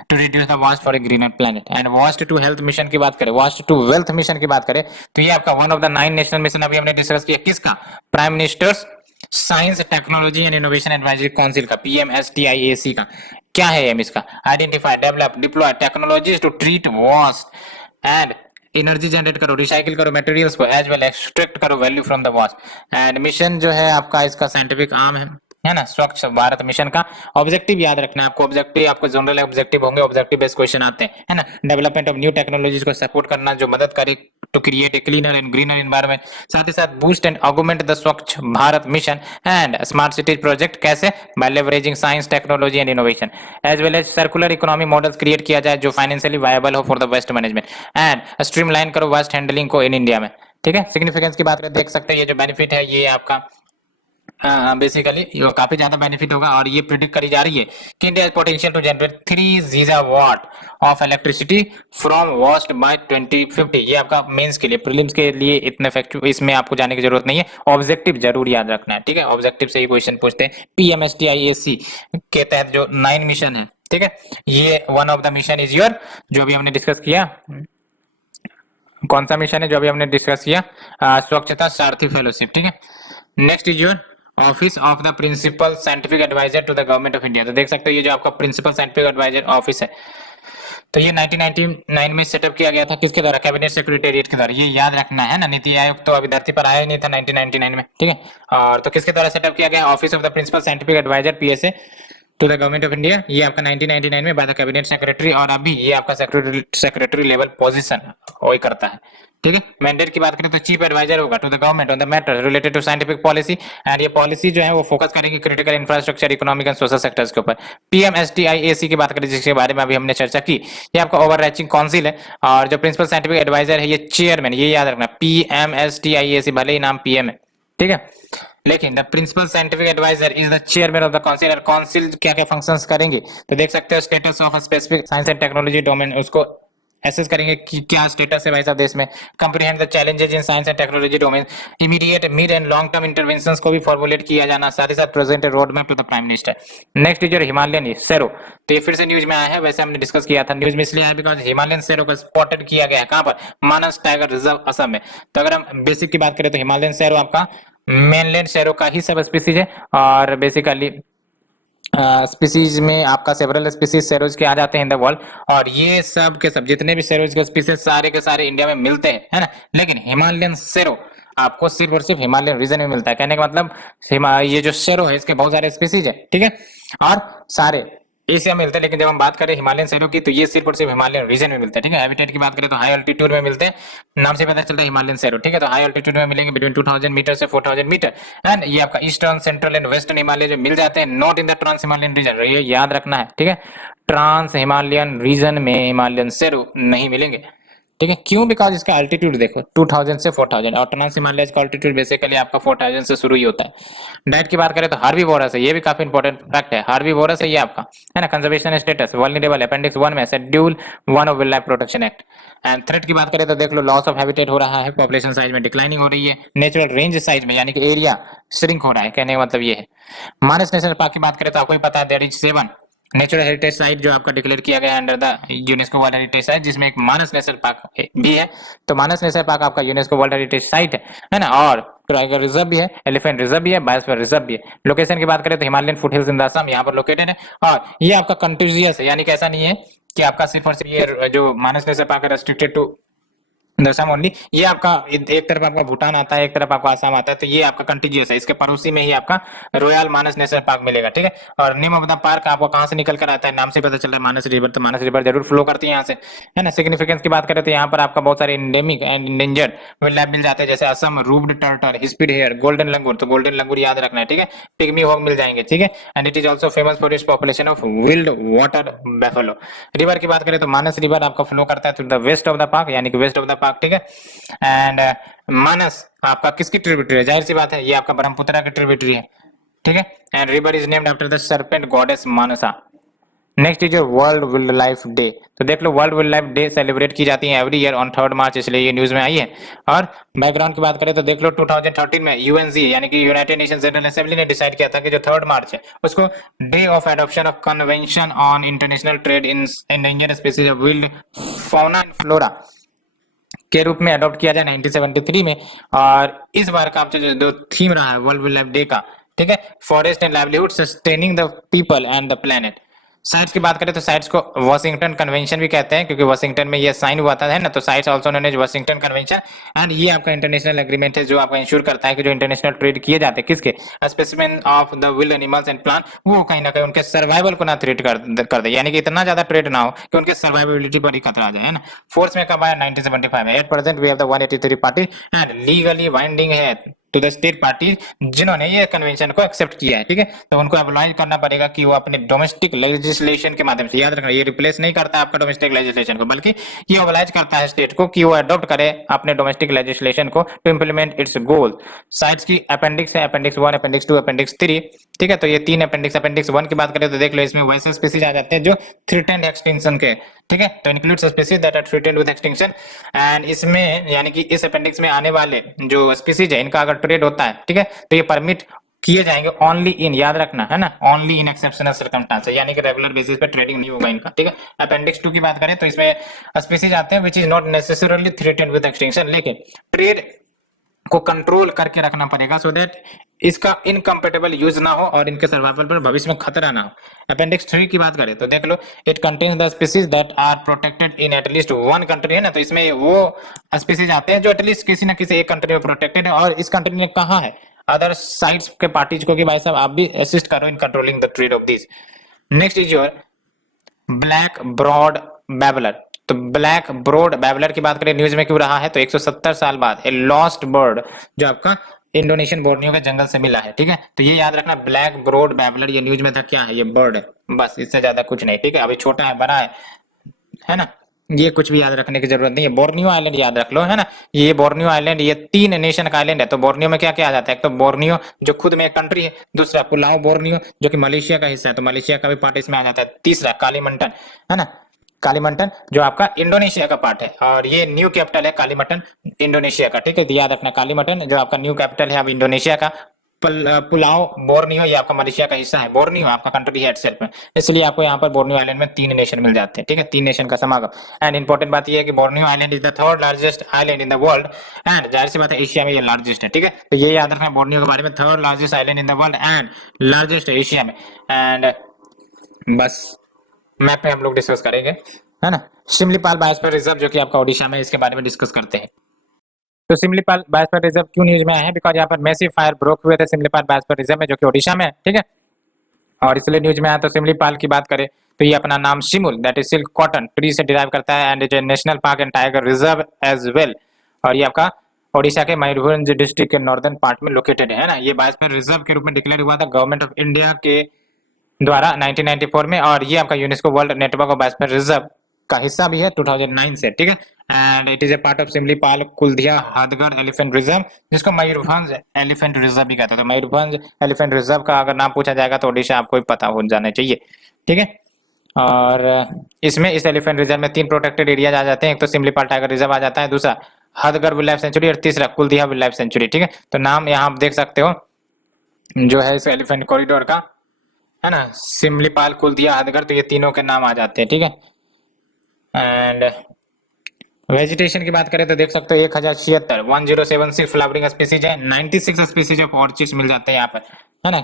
to reduce the waste for a greener planet. And waste to health mission की बात करें, वास्ट टू वेल्थ मिशन की बात करें तो ये आपका one of the 9 national mission अभी हमने डिस्कस किया, किसका, prime ministers science technology and innovation advisory council का, PMSTIAC का। क्या है एम इसका, identify develop deploy technologies to treat waste and energy generate करो, रिसाइकिल करो मटेरियल्स को, एज वेल एक्सट्रैक्ट करो value from the waste. And mission जो है आपका इसका साइंटिफिक आर्म है ना, स्वच्छ भारत मिशन का। ऑब्जेक्टिव याद रखना है आपको, ऑब्जेक्टिव आपको जनरल ऑब्जेक्टिव होंगे, ऑब्जेक्टिव बेस्ड क्वेश्चन आते हैं, है ना। डेवलपमेंट ऑफ न्यू टेक्नोलॉजीज को सपोर्ट करना जो मदद करे to create a cleaner and greener environment, साथ ही साथ boost and augment the Swachh Bharat mission and smart cities project, कैसे, by leveraging science technology and innovation, as well as circular economy models create किया जाए जो फाइनेंशियली वायबल हो for the waste management, and streamline करो waste handling को in India में, ठीक है। सिग्निफिकेंस की बात करें देख सकते हैं, ये जो बेनिफिट है ये आपका बेसिकली काफी ज्यादा बेनिफिट होगा, और ये प्रिडिक्ट करी जा रही है कि India potential to generate 3 gigawatt of electricity from waste by 2050। ये आपका मेंस के लिए, प्रीलिम्स के लिए इतने इफेक्टिव, इसमें आपको जाने की जरूरत नहीं है, ऑब्जेक्टिव जरूर याद रखना है, ठीक है। ऑब्जेक्टिव से ही क्वेश्चन पूछते हैं। PMSTIAC के तहत जो 9 मिशन है, ठीक है, ये one of the mission is your, जो अभी हमने डिस्कस किया, कौन सा मिशन है जो अभी हमने डिस्कस किया, स्वच्छता सारथी फेलोशिप, ठीक है। Next is your office of the principal scientific adviser to the government of India, तो देख सकते हो ये जो आपका प्रिंसिपल साइंटिफिक एडवाइजर ऑफिस है, तो ये 1999 में सेटअप किया गया था, किसके द्वारा? कैबिनेट सेक्रेटेरिएट के द्वारा। ये याद रखना है ना, नीति आयोग तो अभी धरती पर आया ही नहीं था 1999 में, ठीक है। और तो किसके द्वारा सेटअप किया गया? Office of the principal scientific adviser PSA to the government of India. ये आपका 1999 में बाय द कैबिनेट सेक्रेटरी, और अभी ये आपका सेक्रेटरी लेवल पोजीशन वही करता है, ठीक है। मैंडेट की बात करें तो चीफ एडवाइजर होगा to the government on the matter related to scientific policy, and ये पॉलिसी जो है वो फोकस करेंगे critical infrastructure, economic and social sectors के ऊपर। पीएमएसटीआईएसी की बात करें जिसके बारे में अभी हमने चर्चा की, ये आपका ओवरआर्चिंग काउंसिल है, और जो प्रिंसिपल साइंटिफिक एडवाइजर है ये चेयरमैन, ये याद रखना, पीएमएसटीआईएसी, भले ही नाम पीएम है, ठीक है, लेकिन the principal scientific adviser is the chairman of the council. और काउंसिल क्या क्या फंक्शंस करेंगे तो देख सकते हो, status of specific science and technology domain, उसको एसेस करेंगे कि क्या स्टेटस है भाई साहब देश में। Comprehend the challenges in science and technology domain, immediate mid and long term interventions को भी फॉर्मुलेट किया जाना, साथ ही साथ present road map to the prime minister. Next is your Himalayan serow, तो ये फिर से न्यूज में आया है, वैसे हमने डिस्कस किया था, न्यूज में इसलिए आया बिकॉज हिमालयन सेरो को स्पॉटेड किया गया है कहां पर? मानस टाइगर रिजर्व असम में। तो अगर हम बेसिक की बात करें तो हिमालयन सेरो आपका मेनलैंड शेरों का ही सब स्पीसीज है, और बेसिकली स्पीसीज में आपका सेवरल स्पीसीज सेरोज के आ जाते हैं इन द वर्ल्ड, और ये सब के सब जितने भी सेरोज के स्पीसीज सारे के सारे इंडिया में मिलते हैं, है ना। लेकिन हिमालयन सेरो आपको सिर्फ और सिर्फ हिमालयन रीजन में मिलता है। कहने का मतलब ये जो सेरो है इसके बहुत सारे स्पीसीज है, ठीक है, और सारे एशिया में मिलते हैं, लेकिन जब हम बात करें हिमालयन सेरो की तो ये सिर्फ और सिर्फ हिमालयन रीजन में मिलते हैं, ठीक है। हैबिटेट की बात करें तो हाई अल्टीट्यूड में मिलते हैं, नाम से पता चलता है हिमालयन सेरो, ठीक है। तो हाई अल्टीट्यूड में मिलेंगे बिटवीन 2000 मीटर से 4000 मीटर, एंड ये आपका eastern, central and western Himalaya जो मिल जाते हैं, not in the trans Himalayan region, ये याद रखना है, ठीक है। ट्रांस हिमालयन रीजन में हिमालयन सेरो नहीं मिलेंगे, ठीक है। क्यों? बिकॉज इसका अल्टीट्यूड देखो 2000 से 4000, और ट्रांस हिमालय का अल्टीट्यूड बेसिकली आपका 4000 से शुरू ही होता है। डाइट की बात करें तो हार्बीवोरस है, ये भी काफी इंपॉर्टेंट फैक्ट है, हार्बीवोरस है ये आपका, है ना। कंजर्वेशन स्टेटस वल्नरेबल, अपेंडिक्स 1 में schedule 1 of wildlife protection act. And threat की बात करें तो देख लो, लॉस ऑफ हैबिटेट हो रहा है, पॉपुलेशन साइज में डिक्लाइनिंग हो रही है, नेचुरल रेंज साइज में यानी कि एरिया श्रिंक हो रहा है, कहने का मतलब ये है। मानस नेशनल पार्क की बात करें तो आपको ही पता है there is 7 natural heritage site जो आपका डिक्लेयर किया गया under the UNESCO world heritage site, जिसमें एक मानस नेशनल पार्क भी है। तो मानस नेशनल पार्क आपका यूनेस्को वर्ल्ड हेरिटेज साइट है ना, और टाइगर रिजर्व भी है, एलिफेंट रिजर्व भी है, बायोस्फीयर रिजर्व भी है। लोकेशन की बात करें तो Himalayan foothills in the Assam यहाँ पर लोकेटेड है, और ये आपका कंटिजियस है, यानी कि ऐसा नहीं है कि आपका सिर्फ और सिर्फ ये जो मानस नेशनल पार्क है रेस्ट्रिक्टेड टू असम ओनली, ये आपका एक तरफ आपका भूटान आता है, एक तरफ आपका आसाम आता है, तो ये आपका कंटिजियस है, इसके पड़ोसी में ही आपका रॉयल मानस नेशनल पार्क मिलेगा, ठीक है। और नेम ऑफ द पार्क आपको कहां से निकल कर आता है, नाम से पता चल रहा है मानस रिवर, तो मानस रिवर जरूर फ्लो करती है यहाँ से, है ना। सिग्निफिकेंस की बात करें तो यहाँ पर आपका बहुत सारे endemic and endangered wildlife मिल जाते हैं, जैसे Assam roofed turtle, hispid hare, golden langur, तो गोल्डन लंगूर याद रखना है, ठीक है। पिग्मी हॉग मिल जाएंगे, ठीक है। And it is also famous for its population of wild water buffalo. River की बात करें तो मानस रिवर आपका फ्लो करता है through the west of the park, यानी कि वेस्ट ऑफ द पार्क, ठीक है। एंड मानस आपका किसकी ट्रिब्यूटरी है? जाहिर सी बात है ये आपका ब्रह्मपुत्र की ट्रिब्यूटरी है, ठीक है। And river is named after the serpent goddess Mansa. Next is world wildlife day, तो देख लो world wildlife day celebrate की जाती है एवरी ईयर ऑन 3 मार्च, इसलिए ये न्यूज में आई है। और बैकग्राउंड की बात करें तो देख लो 2013 में यूएनसी यानी कि यूनाइटेड नेशन जनरल असेंबली ने डिसाइड किया था कि जो 3 मार्च है उसको day of adoption of convention on international trade in endangered species of wild fauna and flora के रूप में अडॉप्ट किया जाए 1973 में। और इस बार का जो थीम रहा है वर्ल्ड वाइल्ड लाइफ डे का, ठीक है, forest and livelihood sustaining the people and the planet. Sites की बात करें तो साइट्स को वाशिंगटन कन्वेंशन भी कहते हैं, क्योंकि वाशिंगटन में ये साइन हुआ था, है ना। तो CITES also known as Washington convention, and ये आपका इंटरनेशनल एग्रीमेंट है जो आपको इंश्योर करता है कि जो इंटरनेशनल ट्रेड किए जाते हैं किसके specimen of the wild animals and plant, वो कहीं ना कहीं उनके सर्वाइवल को ना थ्रेट कर दे, यानी कि इतना ज्यादा ट्रेड ना हो कि उनके सर्वाइबिलिटी पर ही खतरा आ जाए, है ना। फोर्स में कब आया? 1975 में। At present we have the 183 party and legally binding है टू द स्टेट पार्टी जिन्होंने ये कन्वेंशन को एक्सेप्ट किया है, ठीक है। तो उनको अप्लाई करना पड़ेगा कि वो अपने डोमेस्टिक लेजिस्लेशन के माध्यम से, याद रखना ये रिप्लेस नहीं करता आपका डोमेस्टिक लेजिस्लेशन को, बल्कि ये ऑब्लाइज करता है स्टेट को कि वो अडॉप्ट करे अपने डोमेस्टिक लेजिस्लेशन को to implement its goal. CITES की अपेंडिक्स है, अपेंडिक्स 1, अपेंडिक्स 2, अपेंडिक्स 3, ठीक है। तो ये 3 अपेंडिक्स, अपेंडिक्स 1 की बात करें तो देख लो इसमें वैसे स्पीसीज आ जाते हैं जो थ्रेटेंड एक्सटिंक्शन के, ठीक है। तो includes species that are threatened with extinction, and इसमें यानी कि इस अपेंडिक्स में आने वाले जो स्पीसीज है इनका अगर ट्रेड होता है, ठीक है, तो ये परमिट किए जाएंगे ओनली इन, याद रखना है ना, ओनली इन एक्सेप्शनल सर्कमस्टांसेस, यानी कि रेगुलर बेसिस पे ट्रेडिंग नहीं होगा इनका, ठीक है। अपेंडिक्स 2 की बात करें तो इसमें स्पीसीज आते हैं which is not necessarily threatened with extinction, लेकिन ट्रेड को कंट्रोल करके रखना पड़ेगा सो दैट इसका इनकम्पेटेबल यूज ना हो और इनके सर्वाइवल पर भविष्य में खतरा ना हो। अपेंडिक्स 3 की बात करें तो देख लो, it contains the species that are protected in at least one country, है ना, तो इसमें वो स्पीसीज आते हैं जो एटलीस्ट किसी ना किसी एक कंट्री में प्रोटेक्टेड है, और इस कंट्री में कहाँ है, अदर साइड्स के पार्टीज को कि भाई साहब आप भी असिस्ट करो in controlling the trade of this. Next is your black broad babbler. तो ब्लैक ब्रॉड बैबलर की बात करें न्यूज में क्यों रहा है, तो 170 साल बाद ए लॉस्ट बर्ड जो आपका इंडोनेशियन बोर्नियो के जंगल से मिला है, ठीक है, तो ये याद रखना, ब्लैक ब्रॉड बैबलर ये न्यूज में था, क्या है, ये बर्ड है, बस इससे ज्यादा कुछ नहीं, ठीक है, अभी छोटा है बड़ा है ना, ये कुछ भी याद रखने की जरूरत नहीं है। बोर्नियो आइलैंड याद रख लो, है ना, ये बोर्नियो आइलैंड ये 3 नेशन का आइलैंड है। तो बोर्नियो में क्या क्या आ जाता है, एक तो बोर्नियो जो खुद में एक कंट्री है, दूसरा पुलाव बोर्नियो जो कि मलेशिया का हिस्सा है, तो मलेशिया का भी पार्ट इसमें आ जाता है, तीसरा कालीमंटन, है ना, कालीमंटन जो आपका इंडोनेशिया का पार्ट है, और ये न्यू कैपिटल है कालीमंटन इंडोनेशिया का, ठीक है, तो याद रखना कालीमंटन जो आपका न्यू कैपिटल है अब इंडोनेशिया का, पुलाव बोर्नियो ये आपका मलेशिया का हिस्सा है, बोर्नियो आपका कंट्री है इटसेल्फ में, इसलिए आपको यहाँ पर बोर्नियो आइलैंड में 3 नेशन मिल जाते हैं, ठीक है, 3 नेशन का समागम। एंड इंपॉर्टेंट बात ये है कि Borneo island is the 3rd largest island in the world, and जाहिर सी बात है एशिया में ये लार्जेस्ट है, ठीक है, तो ये याद रखना बोर्नियो के बारे में, 3rd largest island in the world and largest Asia में। एंड बस मैप पे हम लोग डिस्कस करेंगे, है ना, सिमलीपाल बायोस्फीयर रिजर्व जो कि आपका ओडिशा में, इसके बारे में डिस्कस करते हैं। तो सिमलीपाल बायोस्फीयर रिजर्व क्यों न्यूज में आया है, बिकॉज यहाँ पर मैसिव फायर ब्रोक हुए थे सिमलीपाल बायोस्फीयर रिजर्व में जो कि ओडिशा में है, ठीक है, और इसलिए न्यूज में आया। तो सिमलीपाल की बात करें तो ये अपना नाम Shimul that is silk cotton tree से डिराइव करता है, and it is national park and tiger reserve as well, और ये आपका ओडिशा के मयूरभंज डिस्ट्रिक्ट के नॉर्दर्न पार्ट में लोकेटेड है ना। ये बायोस्फीयर रिजर्व के रूप में डिक्लेयर हुआ था गवर्नमेंट ऑफ इंडिया के द्वारा 1994 में, और ये आपका UNESCO world network of biosphere reserve का हिस्सा भी है 2009 से, ठीक है, and it is a part of Simlipal Kuldiha Hadgarh elephant reserve जिसको मयूरभंज एलिफेंट रिजर्व भी कहते हैं। तो मयूरभंज एलिफेंट रिजर्व का अगर नाम पूछा जाएगा तो ओडिशा आपको ही पता हो जाना चाहिए, ठीक है, और इसमें इस एलिफेंट रिजर्व में 3 प्रोटेक्टेड एरियाज आ जाते हैं, एक तो सिमलीपाल टाइगर रिजर्व आ जाता है, दूसरा हथगढ़ वाइल्ड लाइफ सेंचुरी, और तीसरा कुल्धिया वाइल्ड लाइफ सेंचुरी, ठीक है, तो नाम यहाँ आप देख सकते हो जो है इस एलिफेंट कॉरिडोर का, है ना, सिमलीपाल कुल्धिया हथगढ़, तो ये तीनों के नाम आ जाते हैं, ठीक है। एंड वेजिटेशन की बात करें तो देख सकते हो 1076 फ्लावरिंग स्पीसीज है, 96 स्पीसीज ऑफ ऑर्चिड्स मिल जाते हैं यहाँ पर, है ना,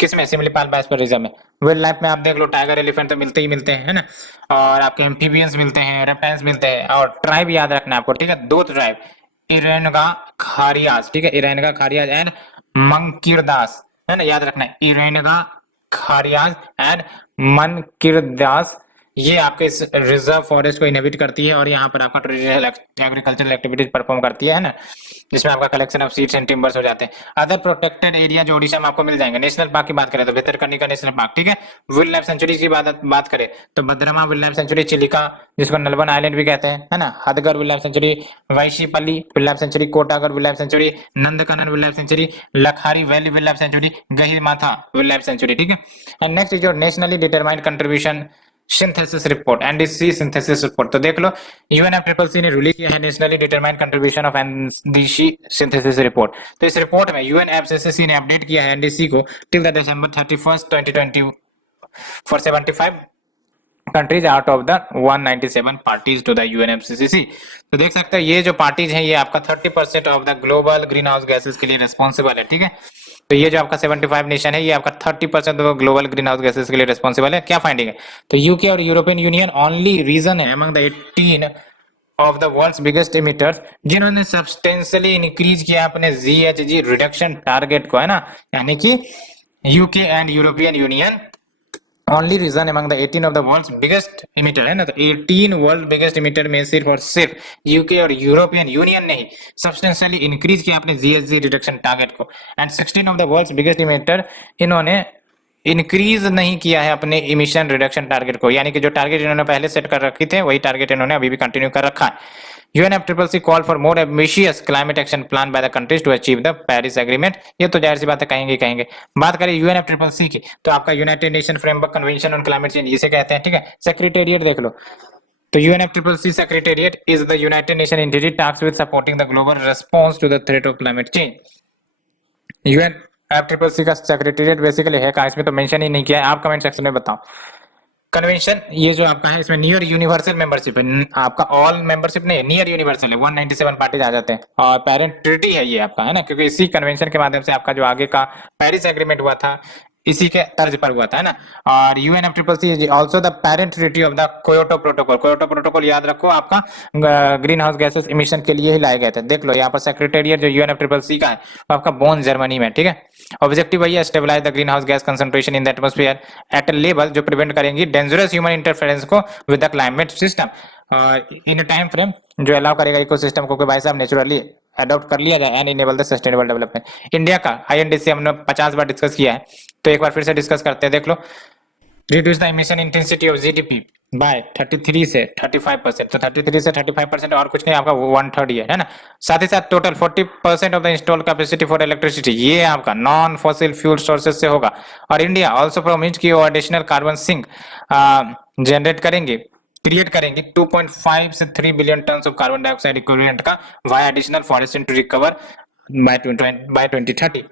किसमें, सिमलीपाल बायोस्फीयर रिजर्व में। वाइल्ड लाइफ में आप देख लो टाइगर एलिफेंट तो मिलते ही मिलते हैं, है ना, और आपके एम्फीबियंस मिलते हैं, रेप्टाइल्स मिलते हैं, और ट्राइब याद रखना है आपको, ठीक है, 2 ट्राइब, इरेनगा खारियाज, ठीक है, इरेनगा खारियाज एंड मंकिरदास, है ना, याद रखना है, इरेनगा खारियाज एंड मनकिरदास, ये आपके इस रिजर्व फॉरेस्ट को इनहेबिट करती है, और यहाँ पर आपका ट्रेडिशनल एग्रीकल्चरल एक्टिविटीज परफॉर्म करती है ना, जिसमें आपका collection of seeds and timbers हो जाते हैं। अदर प्रोटेक्टेड एरिया जो ओडिशा में आपको मिल जाएंगे। नेशनल पार्क की बात करें तो भितरकनिका नेशनल पार्क, ठीक है। वाइल्ड लाइफ सेंचुरी की बात करें तो Badrama wildlife sanctuary, Chilika जिसको नलबन आइलैंड भी कहते हैं, है ना, Hadgarh wildlife sanctuary, Baisipalli wildlife sanctuary, Kotagarh wildlife sanctuary, Nandankanan wildlife sanctuary, Lakhari valley wildlife sanctuary, Gahirmatha wildlife sanctuary, ठीक है। And next is your nationally determined contribution synthesis report, NDC synthesis report. तो देख लो UNFCCC ने release किया है nationally determined contribution of NDC synthesis report. तो इस रिपोर्ट में यूएनएफसीसीसी ने अपडेट किया है एनडीसी को till the December 31st 2020 for 75 countries out of the 197 parties to the UNFCCC. तो देख सकते हैं ये जो पार्टीज हैं ये आपका 30% of the global green house gases के लिए रिस्पॉन्सिबल है, ठीक है। तो ये जो आपका 75 नेशन है ये आपका 30% of global green house gases के लिए रिस्पॉन्सिबल है। क्या फाइंडिंग है, तो यूके और यूरोपियन यूनियन ओनली रीजन है among the 18 of the world's biggest emitters जिन्होंने सब्सटेंशियली इंक्रीज किया अपने जीएचजी रिडक्शन टारगेट को, है ना, यानी कि UK and European union only region among the 18 of the world's biggest emitter, है ना, तो 18 वर्ल्ड बिगेस्ट इमिटर में सिर्फ और सिर्फ यूके और यूरोपियन यूनियन ने ही सब्सटेंशियली इंक्रीज किया अपने जीएचजी रिडक्शन टारगेट को, and 16 of the world's biggest emitter इन्होंने इंक्रीज नहीं किया है अपने इमिशन रिडक्शन टारगेट को, यानी कि जो टारगेट इन्होंने पहले सेट कर रखे थे वही टारगेट इन्होंने अभी भी कंटिन्यू कर रखा है। UNFCCC call for more ambitious climate action plan by the countries to achieve the Paris Agreement। ये तो जाहिर सी बात है कहेंगे। बात करें UNFCCC की तो आपका United nation framework convention on climate change इसे कहते हैं, ठीक है। सेक्रेटेरिएट देख लो तो UNFCCC secretariat is the United Nation entity tasked with supporting the global response to the threat of climate change. UNFCCC का सेक्रेटेरिएट बेसिकली है कहाँ, इसमें तो मेंशन ही नहीं किया है, आप कमेंट सेक्शन में बताओ। कन्वेंशन ये जो आपका है इसमें नियर यूनिवर्सल मेंबरशिप है, आपका ऑल मेंबरशिप नहीं है, नियर यूनिवर्सल है, 197 पार्टीज आ जाते हैं। और पेरेंट ट्रीटी है ये आपका, है ना, क्योंकि इसी कन्वेंशन के माध्यम से आपका जो आगे का पेरिस एग्रीमेंट हुआ था इसी के तर्ज पर हुआ था, है ना। और UNFCCC is also the parent treaty of the Kyoto protocol. Kyoto protocol याद रखो आपका ग्रीन हाउस गैसेस इमिशन के लिए ही लाए गए थे। देख लो यहाँ पर सेक्रेटेरिएट जो यूएनएफसीसीसी का है वो आपका बोन जर्मनी में, ठीक है। ऑब्जेक्टिव वही है, stabilise the greenhouse gas concentration in the atmosphere at a level जो प्रिवेंट करेंगी डेंजरस ह्यूमन इंटरफेरेंस को विद द क्लाइमेट सिस्टम, और इन टाइम फ्रेम जो अलाउ करेगा इकोसिस्टम को कि भाई साहब नेचुरली अडॉप्ट कर लिया जाए and enable the sustainable development. India का आईएनडीसी हमने 50 बार डिस्कस किया है, तो एक बार फिर से डिस्कस करते हैं। देख लो, reduce the emission intensity of GDP by 33 से 35%, तो 33 से 35% और कुछ नहीं, आपका 1/3 ही है ना। साथ ही साथ total 40% of the install capacity for electricity ये आपका नॉन फॉसिल फ्यूल सोर्सेज से होगा। और इंडिया ऑल्सो प्रोमिस की एडिशनल कार्बन सिंक जनरेट करेंगे, क्रिएट करेंगे 2.5 से 3 billion tonne of carbon dioxide equivalent का via additional forest to recover by 2030।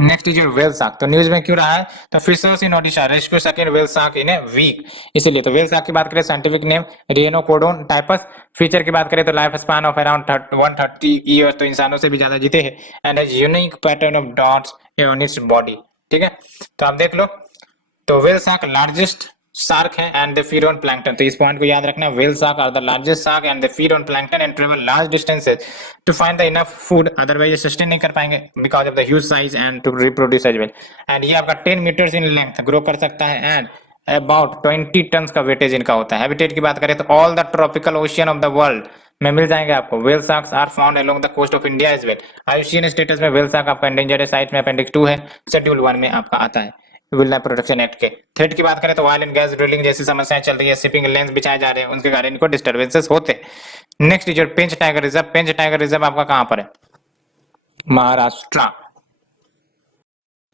Next is your whale shark. तो न्यूज में क्यों रहा है, तो fishers in Odisha rescue second whale shark in a week, इसीलिए। तो व्हेल शार्क की बात करें scientific name rhincodon typus. Feature की बात करें तो life span of around 130 years, तो इंसानों से भी ज्यादा जीते हैं। And has unique pattern of dots on its body, ठीक है। तो आप देख लो, तो व्हेल शार्क लार्जेस्ट शार्क है and they feed on plankton, तो इस पॉइंट को याद रखना है। Whale shark are the largest shark and they feed on plankton and travel large distances to find the enough food, otherwise ये sustain नहीं कर पाएंगे because of the huge size and to reproduce as well. And ये आपका 10 metres in length grow कर सकता है and about 20 ton का वेटेज इनका होता है। हैबिटेट की बात करें तो all the tropical ocean of the world में मिल जाएंगे आपको। Whale sharks are found along the coast of India as well. IUCN status में व्हेल शार्क आपका एंडेंजर्ड साइट में अपेंडिक्स 2 है, शेड्यूल 1 में आपका आता है वाइल्ड लाइफ प्रोटेक्शन एक्ट के। थ्रेट की बात करें तो ऑयल एंड गैस ड्रिलिंग जैसी समस्याएं चल रही है, शिपिंग लेंस बिछाए जा रहे हैं, उनके कारण इनको डिस्टर्बेंसेस होते हैं। Next is your Pench tiger reserve. Pench tiger reserve आपका कहां पर है, महाराष्ट्र।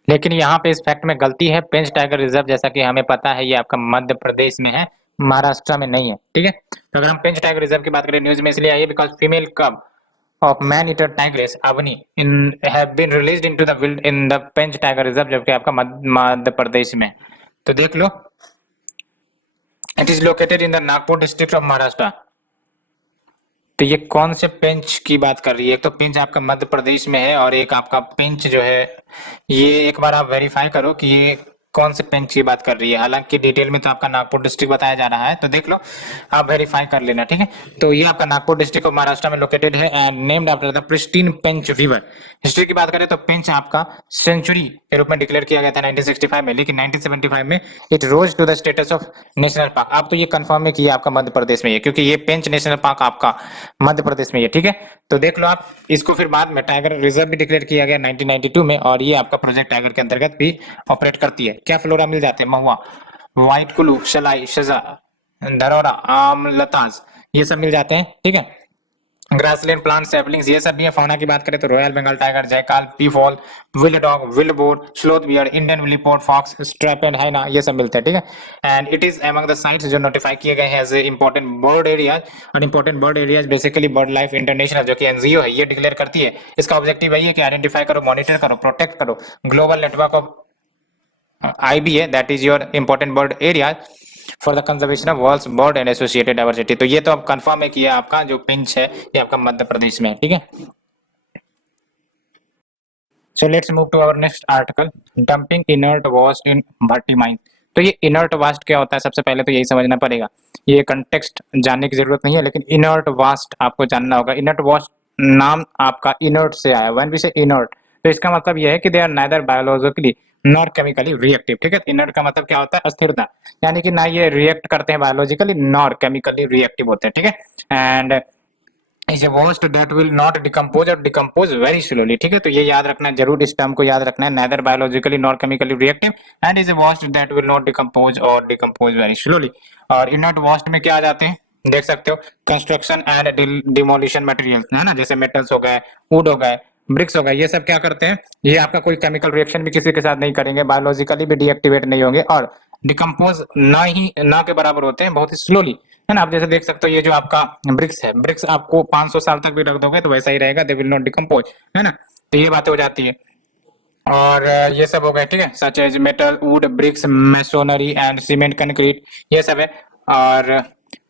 लेकिन यहाँ पे इस फैक्ट में गलती है, पेंच टाइगर रिजर्व जैसा कि हमें पता है ये आपका मध्य प्रदेश में है, महाराष्ट्र में नहीं है, ठीक है। तो अगर हम पेंच टाइगर रिजर्व की बात करें न्यूज में इसलिए आई है बिकॉज फीमेल कब of man-eater tigress Avni in have been released into the wild in the Pench Tiger Reserve, जबकि आपका मध्य प्रदेश में। तो देख लो, it is located in the Nagpur district of Maharashtra। तो ये कौन से पेंच की बात कर रही है, एक तो पेंच आपका मध्य प्रदेश में है और एक आपका पेंच जो है ये एक बार आप वेरीफाई करो कि ये कौन से पेंच की बात कर रही है। हालांकि डिटेल में तो आपका नागपुर डिस्ट्रिक्ट बताया जा रहा है, तो देख लो आप वेरीफाई कर लेना, ठीक है। तो ये आपका नागपुर डिस्ट्रिक्ट ऑफ महाराष्ट्र में लोकेटेड है and named after the pristine Pench river. History की बात करें तो पेंच आपका सेंचुरी के रूप में डिक्लेयर किया गया था 1965 में, लेकिन 1975 में it rose to the status of national park. आप तो ये कंफर्म है कि ये आपका मध्य प्रदेश में है, क्योंकि ये पेंच नेशनल पार्क आपका मध्य प्रदेश में है, ठीक है। तो देख लो आप इसको, फिर बाद में टाइगर रिजर्व भी डिक्लेयर किया गया 1992 में, और ये आपका प्रोजेक्ट टाइगर के अंतर्गत भी ऑपरेट करती है। क्या फ्लोरा मिल जाते हैं, महुआ, व्हाइट कुल्लू, शलाई, शजा, धरौरा, आम, लताज, ये सब मिल जाते हैं, ठीक है। ग्रासलैंड प्लांट सैपलिंग्स ये सब भी है। फौना की बात करें तो royal Bengal tiger, jackal, peafowl, wild dog, wild boar, sloth bear, Indian विलीपोर्ट फॉक्स, स्ट्रैपेड हाइना, ये सब मिलते हैं, ठीक है। And it is among the sites जो नोटिफाई किए गए हैं एज इंपॉर्टेंट बर्ड एरियाज। और important bird areas basically BirdLife International जो कि एनजीओ है ये डिक्लेयर करती है। इसका ऑब्जेक्टिव वही है कि आइडेंटिफाई करो, मॉनिटर करो, प्रोटेक्ट करो global network of IBA, that is your important bird area for the conservation of world's bird and associated diversity। तो ये तो अब कंफर्म है कि ये आपका जो पिंच है ये आपका मध्य प्रदेश में है, ठीक है। So let's move to our next article, dumping inert waste in Bharti mine। तो ये इनर्ट वास्ट क्या होता है, सबसे पहले तो यही समझना पड़ेगा। ये कंटेक्स्ट जानने की जरूरत नहीं है, लेकिन इनर्ट वास्ट आपको जानना होगा। इनर्ट वास्ट नाम आपका इनर्ट से आया, व्हेन वी से इनर्ट तो इसका मतलब यह है कि they are neither biologically not chemically reactive, ठीक है। इनर्ट का मतलब क्या होता है, अस्थिरता, यानी कि ना ये रिएक्ट करते हैं बायोलॉजिकली नॉट केमिकली रिएक्टिव होते हैं, ठीक है। And is a waste that will not decompose or decompose very slowly, ठीक है। तो ये याद रखना है जरूर, इस टर्म को याद रखना है, neither biologically nor chemically reactive and is a waste that will not decompose or decompose very slowly। और inert waste में क्या आ जाते हैं, देख सकते हो, कंस्ट्रक्शन एंड डिमोलिशन मटेरियल, है ना, जैसे मेटल्स हो गए, वुड हो गए, ब्रिक्स हो गए, ये सब क्या करते हैं, ये आपका कोई केमिकल रिएक्शन भी किसी के साथ नहीं करेंगे, बायोलॉजिकली भी डीएक्टिवेट नहीं होंगे और डिकम्पोज ना के बराबर होते हैं, बहुत ही स्लोली, है ना। आप जैसे देख सकते हो ये जो आपका ब्रिक्स है, ब्रिक्स आपको 500 साल तक भी रख दोगे तो वैसा ही रहेगा, दे विल नॉट डिकम्पोज, है ना। तो ये बातें हो जाती है। और ये सब हो गए, ठीक है, such as metal, wood, bricks, masonry and cement, concrete, ये सब है। और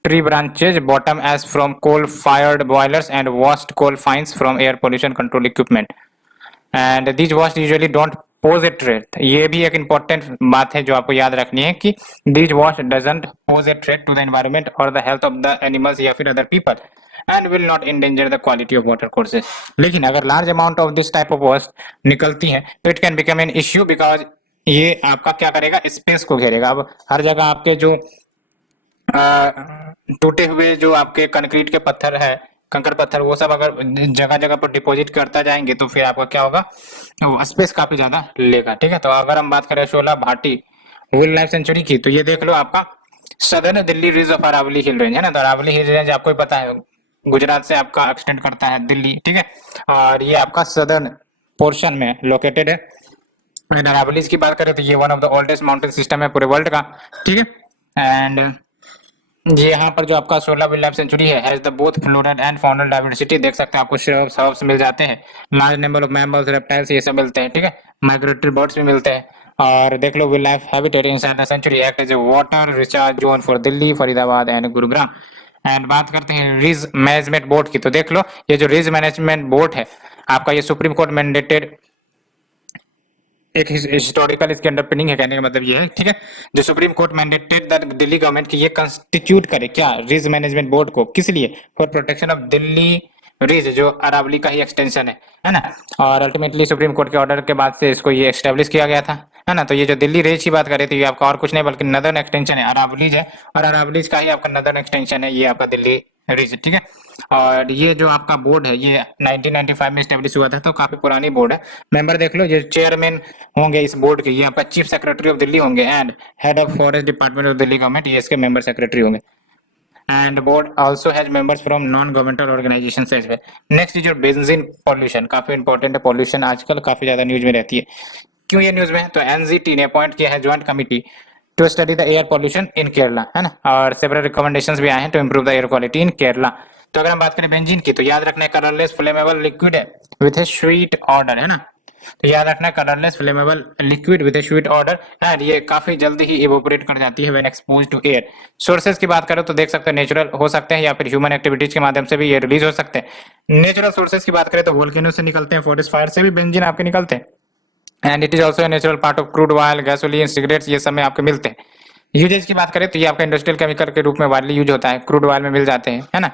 tree branches bottom ash from coal fired boilers and waste coal fines from air pollution control equipment and these waste usually don't pose a threat. ये भी एक important बात है जो आपको याद रखनी है कि these waste doesn't pose a threat to the environment और the health of the animals या फिर other people and will not endanger the quality of water courses. लेकिन अगर large amount of this type of waste निकलती है तो it can become an issue because ये आपका क्या करेगा, स्पेस को घेरेगा। अब हर जगह आपके जो टूटे हुए जो आपके कंक्रीट के पत्थर है, कंकड़ पत्थर, वो सब अगर जगह जगह पर डिपॉजिट करता जाएंगे तो फिर आपका क्या होगा, स्पेस काफी ज्यादा लेगा, ठीक है। तो अगर हम बात करें Shola Bhati wildlife sanctuary की, तो ये देख लो आपका southern Delhi ridge of Aravalli hill range है ना। तो अरावली हिल रेंज आपको ही पता है गुजरात से आपका एक्सटेंड करता है दिल्ली, ठीक है। और ये आपका सदर्न पोर्शन में लोकेटेड है। अरावलीज की बात करें तो ये one of the oldest mountain system है पूरे वर्ल्ड का, ठीक है। एंड ये यहाँ पर जो आपका सोलर वाइल्ड लाइफ सेंचुरी है has the both floral and faunal diversity, देख सकते हैं आपको श्रब्स हर्ब्स मिल जाते हैं, large number of mammals, reptiles, ये सब मिलते हैं, ठीक है। माइग्रेटरी बर्ड्स भी मिलते हैं। और देख लो wildlife habitat inside the sanctuary act as a water recharge zone for Delhi, Faridabad and Gurugram. And बात करते हैं रिज मैनेजमेंट बोर्ड की, तो देख लो ये जो रिज मैनेजमेंट बोर्ड है आपका, ये सुप्रीम कोर्ट मैंडेटेड एक हिस्टोरिकल इसके अंडरपिनिंग है, कहने का मतलब ये है, ठीक है। जो supreme court mandated the Delhi government की ये कंस्टिट्यूट करे क्या, रिज मैनेजमेंट बोर्ड को, किस लिए, for protection of Delhi ridge, जो अरावली का ही एक्सटेंशन है ना। और अल्टीमेटली सुप्रीम कोर्ट के ऑर्डर के बाद से इसको ये एस्टेब्लिश किया गया था, है ना। तो ये जो दिल्ली रेंज की बात करें तो ये आपका और कुछ नहीं बल्कि नदर्न एक्सटेंशन है, अरावलीज है, और अरावलीज का ही आपका नदर्न एक्सटेंशन है ये आपका दिल्ली रीज, ठीक है। और ये जो आपका बोर्ड है ये 1995 में स्टेब्लिश हुआ था, तो काफी पुरानी बोर्ड है। मेंबर देख लो, ये चेयरमैन होंगे इस बोर्ड के, ये आपका चीफ सेक्रेटरी ऑफ दिल्ली होंगे and head of forest department of Delhi government, ये इसके मेंबर सेक्रेटरी होंगे। And board also has members from non governmental organisation से। Next is your benzene pollution, काफी इंपॉर्टेंट है, पॉल्यूशन आजकल काफी ज्यादा न्यूज में रहती है। क्यों ये न्यूज में है, तो एनजीटी ने अपॉइंट किया है joint committee to study the air pollution in Kerala, है ना। और सेवरल रिकमेंडेशंस भी आए हैं to improve the air quality in Kerala. तो अगर हम बात करें बेंजीन की, तो याद रखना कलरलेस फ्लेमेबल लिक्विड है विथ ए स्वीट ऑर्डर, है ना। तो याद रखना colourless flammable liquid with a sweet odour and ये काफी जल्दी ही इवोपरेट कर जाती है when exposed to air. Sources की बात करो तो देख सकते हैं नेचुरल हो सकते हैं या फिर ह्यूमन एक्टिविटीज के माध्यम से भी ये रिलीज हो सकते हैं। नेचुरल सोर्सेज की बात करें तो वोल्केनो से निकलते हैं, फॉरेस्ट फायर से भी बेंजीन आपके निकलते हैं। And it is also a natural part of crude oil, gasoline, cigarettes, ये सब में आपके मिलते हैं। यूजेज की बात करें तो ये आपका इंडस्ट्रियल केमिकल के रूप में वाइडली यूज होता है, क्रूड ऑयल में मिल जाते हैं, है ना।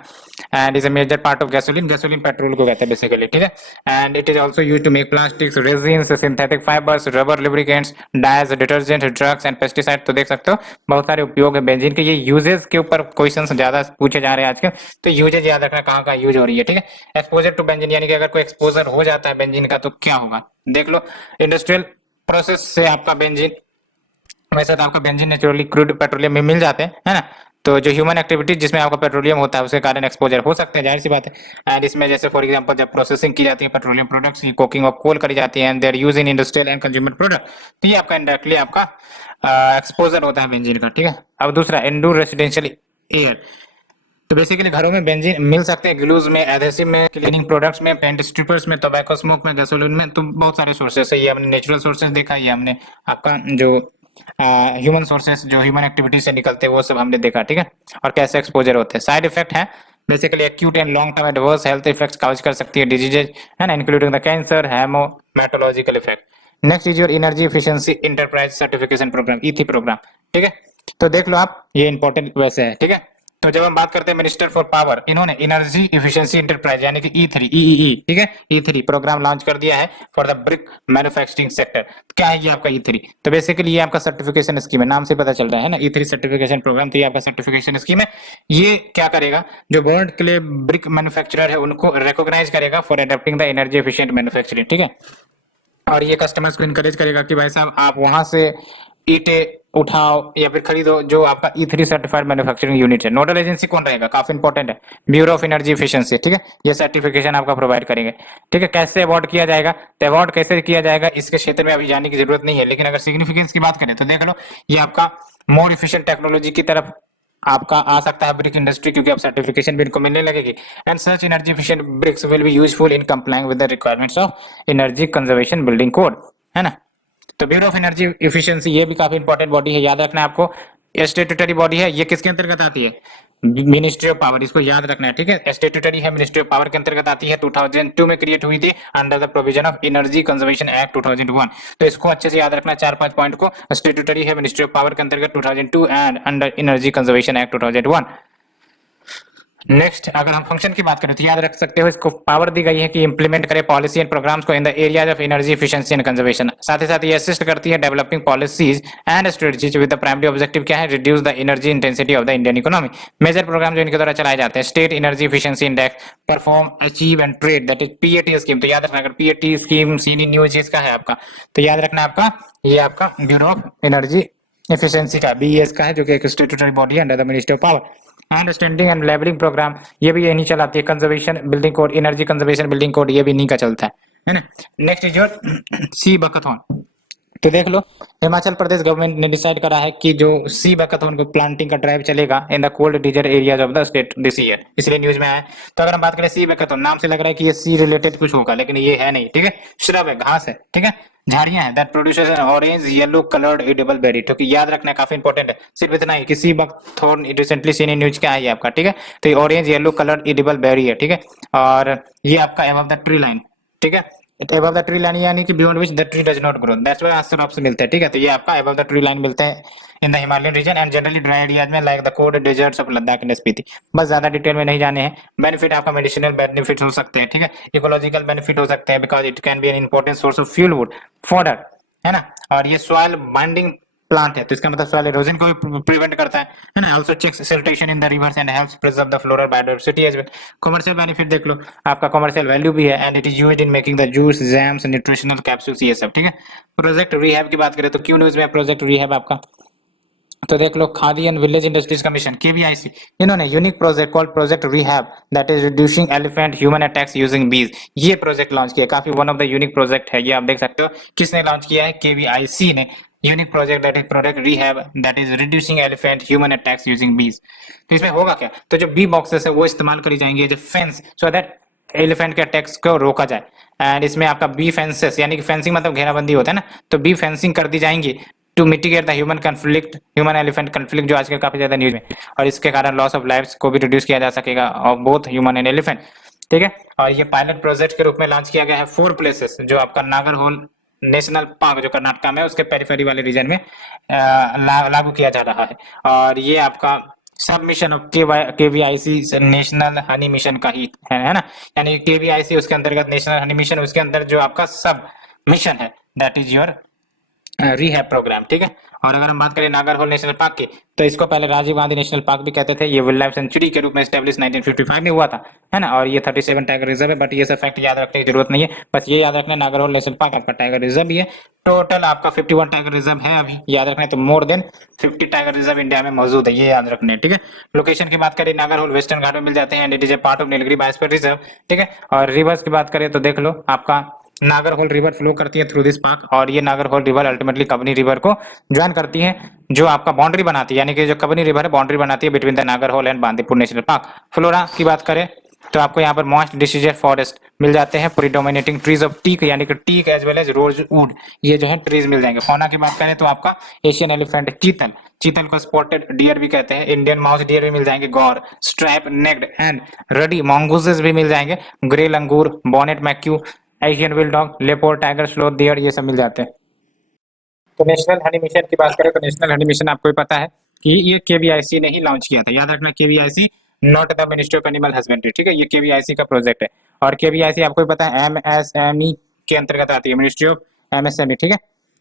And is a major part of gasoline, gasoline petrol को कहते हैं बेसिकली, ठीक है। And it is also use to make plastics, resins, synthetic fibres, rubber, lubricants, dyes, detergent, drugs and pesticide. तो देख सकते हो बहुत सारे उपयोग है बेंजीन के। ये यूजेस के ऊपर क्वेश्चन ज्यादा पूछे जा रहे हैं आजकल, तो यूजेज याद रखना कहाँ कहाँ यूज हो रही है, ठीक है। एक्सपोजर टू बेंजीन, यानी कि अगर कोई एक्सपोजर हो जाता है बेंजीन का तो क्या होगा, देख लो। इंडस्ट्रियल प्रोसेस से आपका बेंजीन, वैसे तो आपका बेंजीन नेचुरली क्रूड पेट्रोलियम में मिल जाते हैं, है ना। तो जो ह्यूमन एक्टिविटीज जिसमें आपका पेट्रोलियम होता है उसके कारण एक्सपोजर हो सकते हैं, जाहिर सी बात है। एंड इसमें जैसे फॉर एग्जांपल जब प्रोसेसिंग की जाती है पेट्रोलियम प्रोडक्ट्स की, कोकिंग ऑफ कोल करी जाती है and their use in industrial and consumer product, तो ये आपका इनडायरेक्टली आपका एक्सपोजर होता है बेंजीन का, ठीक है। अब दूसरा इंडोर रेसिडेंशियल एयर, तो बेसिकली घरों में बेंजीन मिल सकते हैं, ग्लूज में, एडहेसिव में, क्लीनिंग प्रोडक्ट्स में, पेंट स्ट्रिपर्स में, टोबैको स्मोक में, गैसोलीन में, तो बहुत सारे सोर्सेस है। ये हमने नेचुरल सोर्सेस देखा, ये हमने आपका जो ह्यूमन सोर्सेस जो ह्यूमन एक्टिविटी से निकलते हैं वो सब हमने देखा, ठीक है। और कैसे एक्सपोजर होते हैं। साइड इफेक्ट है basically acute and long term adverse health effects cause कर सकती है डिजीजेज, है ना, including the cancer, haematological effect. Next is your energy efficiency enterprise certification programme, E three programme, ठीक है। तो देख लो आप, ये इंपॉर्टेंट वैसे है, ठीक है। तो जब हम बात करते हैं मिनिस्टर फॉर पावर, इन्होंने एनर्जी इफिशिएंसी इंटरप्राइज यानी कि E3 ईईई, ठीक है, E3 प्रोग्राम लॉन्च कर दिया है for the brick manufacturing sector. क्या है ये आपका E3, तो बेसिकली ये आपका सर्टिफिकेशन स्कीम है, नाम से पता चल रहा है ना, E3 सर्टिफिकेशन प्रोग्राम। तो ये आपका सर्टिफिकेशन स्कीम है। ये क्या करेगा, जो बोर्ड क्ले ब्रिक मैन्युफैक्चरर है उनको रिकॉग्नाइज करेगा for adopting the energy efficient manufacturing, ठीक है। और ये कस्टमर्स को इनकरेज करेगा कि भाई साहब आप वहां से ईंटें उठाओ या फिर खरीदो जो आपका E3 सर्टिफाइड मैन्युफैक्चरिंग यूनिट है। नोडल एजेंसी कौन रहेगा, काफी इंपॉर्टेंट है, ब्यूरो ऑफ एनर्जी एफिशिएंसी, ठीक है। ये सर्टिफिकेशन आपका प्रोवाइड करेंगे, ठीक है। कैसे अवार्ड किया जाएगा, तो अवार्ड कैसे किया जाएगा इसके क्षेत्र में अभी जाने की जरूरत नहीं है, लेकिन अगर सिग्निफिकेंस की बात करें तो देख लो, ये आपका मोर इफिशिएंट टेक्नोलॉजी की तरफ आपका आ सकता है ब्रिक इंडस्ट्री, क्योंकि अब सर्टिफिकेशन भी इनको मिलने लगेगी। And such energy efficient BRICS will be useful in complying with the requirements of energy conservation building code. है ना। तो ब्यूरो ऑफ एनर्जी इफिशियंसी ये भी काफी इंपॉर्टेंट बॉडी है, याद रखना है आपको। स्टेट्यूटरी बॉडी है, ये किसके अंतर्गत आती है? मिनिस्ट्री ऑफ पावर, इसको याद रखना है, ठीक है। स्टेट्यूटरी है, मिनिस्ट्री ऑफ पावर के अंतर्गत आती है, 2002 में क्रिएट हुई थी under the provision of energy conservation act 2001। तो इसको अच्छे से याद रखना है, 4-5 पॉइंट को। स्टेट्यूटरी है मिनिस्ट्री ऑफ पावर के अंतर्गत 2002 and under energy conservation act 2001। Next, अगर हम फंक्शन की बात करें तो याद रख सकते हो, इसको पावर दी गई है कि इंप्लीमेंट करे पॉलिसी एंड प्रोग्राम्स को in the areas of energy efficiency and conservation. साथ ही साथ ये असिस्ट करती है developing policies and strategies with the primary objective क्या है? Reduce the energy intensity of the Indian economy. Major programme जो इनके द्वारा चलाए जाते हैं, state energy efficiency index, perform, achieve and trade, that is PAT scheme. तो याद रखना, अगर पीएटी स्कीम सीनी न्यूज इसका है आपका, तो याद रखना आपका, ये आपका ब्यूरो ऑफ एनर्जी एफिशिएंसी का, बीईएस का है, जो कि एक स्टेट्यूटरी बॉडी है under the ministry of power. Understanding and levelling programme, ये भी यही चलाती है। Conservation building code, energy conservation building code, ये भी इन्हीं का चलता है ना। Next is your sea buckthorn. तो देख लो, हिमाचल प्रदेश गवर्नमेंट ने डिसाइड करा है कि जो सी बकथॉन को प्लांटिंग का ड्राइव चलेगा in the cold desert areas of the state this year, इसलिए न्यूज में आया है। तो अगर हम बात करें सी बकथॉन, नाम से लग रहा है कि ये सी रिलेटेड कुछ होगा, लेकिन ये है नहीं, ठीक है। श्रब है, घास है, ठीक है, झाड़ियां हैं, that produces an orange yellow coloured edible berry. तो याद रखना है, काफी इंपॉर्टेंट है। सिर्फ इतना ही कि sea buckthorn recently seen in news क्या है आपका, ठीक है। तो ये orange yellow coloured edible berry है, ठीक है, और ये आपका अबव द ट्री लाइन, ठीक है। अबव द ट्री लाइन यानी कि beyond which the tree does not grow, that's why answer option मिलता है, ठीक है। तो ये आपका अबव द ट्री लाइन मिलते हैं in the Himalayan region and generally dry areas में, like the cold deserts of Ladakh and Spiti. बस ज्यादा डिटेल में नहीं जाने हैं। बेनिफिट आपका मेडिसिनल बेनिफिट हो सकते हैं, ठीक है, इकोलॉजिकल बेनिफिट हो सकते हैं, because it can be an important source of fuel wood fodder, है ना। और ये सॉइल बाइंडिंग प्लांट है, तो इसका मतलब सॉइल इरोजन को भी प्रिवेंट करता है ना। Also checks siltation in the rivers and helps preserve the floral biodiversity as well. Commercial benefit देख लो, आपका कमर्शियल वैल्यू भी है and it is used in making the juice, jams, nutritional capsules, ये सब, ठीक है। प्रोजेक्ट रिहैब की बात करें तो क्यों न्यूज में प्रोजेक्ट रिहैब आपका, तो देख लो, Khadi and village industries commission KVIC, इन्होंने unique project called project rehab that is reducing elephant human attacks using bees, ये प्रोजेक्ट लॉन्च किया। काफी one of the unique project है ये, आप देख सकते हो। किसने लॉन्च किया है? केवीआईसी ने। Unique project that is project rehab that is reducing elephant human attacks using बीज। तो इसमें होगा क्या? तो जो बी बॉक्सेस है वो इस्तेमाल करी जाएंगे as a fence, so that elephant के अटैक्स को रोका जाए। एंड इसमें आपका बी फेंसेस, यानी कि फेंसिंग मतलब घेराबंदी होता है ना, तो बी फेंसिंग कर दी जाएंगी to mitigate the human conflict, human elephant conflict, जो आजकल काफी ज्यादा न्यूज में, और इसके कारण लॉस ऑफ लाइव्स को भी रिड्यूस किया जा सकेगा of both human and elephant, ठीक है। और ये पायलट प्रोजेक्ट के रूप में लॉन्च किया गया है 4 प्लेसेस, जो आपका नागरहोल नेशनल पार्क जो कर्नाटका में, उसके पेरिफेरी वाले रीजन में लागू किया जा रहा है। और ये आपका सब mission of KVIC national honey mission का ही है ना, यानी केवीआईसी उसके अंतर्गत नेशनल हनी मिशन, उसके अंदर जो आपका सब मिशन है that is your rehab program, ठीक है। और अगर हम बात करें नागरहोल नेशनल पार्क की, तो इसको पहले राजीव गांधी नेशनल पार्क भी कहते थे। ये वाइल्ड लाइफ सेंचुरी के रूप में एस्टेब्लिश 1955 में हुआ था, है ना। और ये 37 टाइगर रिजर्व है, बट ये सब फैक्ट याद रखने की जरूरत नहीं है। बस ये याद रखना, नागरहोल नेशनल पार्क आपका टाइगर रिजर्व भी है। टोटल आपका 51 टाइगर रिजर्व है अभी, याद रखना है। तो more than 50 tiger reserve India में मौजूद है, ये याद रखने, ठीक है। लोकेशन की बात करें, नागरहोल वेस्टर्न घाट में मिल जाते हैं and it is a part of Nilgiri biosphere reserve, ठीक है। और रिवर्स की बात करें तो देख लो, आपका नागरहोल रिवर फ्लो करती है थ्रू दिस पार्क, और ये नागरहोल रिवर अल्टीमेटली कबनी रिवर को ज्वाइन करती है, जो आपका बाउंड्री बनाती है, यानी कि जो कबनी रिवर है बाउंड्री बनाती है between the Nagarhole and Bandipur national park. Flora की बात करें तो आपको यहाँ पर मॉइस्ट डिसीजर फॉरेस्ट मिल जाते हैं, प्रीडोमिनेटिंग ट्रीज ऑफ टीक, यानी कि teak as well as rosewood, ये जो है ट्रीज मिल जाएंगे। फौना की बात करें तो आपका एशियन एलिफेंट चीतल, चीतल को स्पॉटेड डियर भी कहते हैं, इंडियन माउस डियर भी मिल जाएंगे, gaur, stripe necked and ruddy mongooses भी मिल जाएंगे, grey langur, bonnet macaque, Asian wild dog, leopard tiger, sloth deer, ये सब मिल जाते हैं। तो नेशनल हनी मिशन की बात करें तो नेशनल हनी मिशन आपको पता है कि ये केवीआईसी ने ही लॉन्च किया था, याद रखना, KVIC not the ministry of animal husbandry, ठीक है। ये केवीआईसी का प्रोजेक्ट है, और केवीआईसी आपको पता है एमएसएमई के अंतर्गत आती है, मिनिस्ट्री ऑफ एमएसएमई, ठीक है।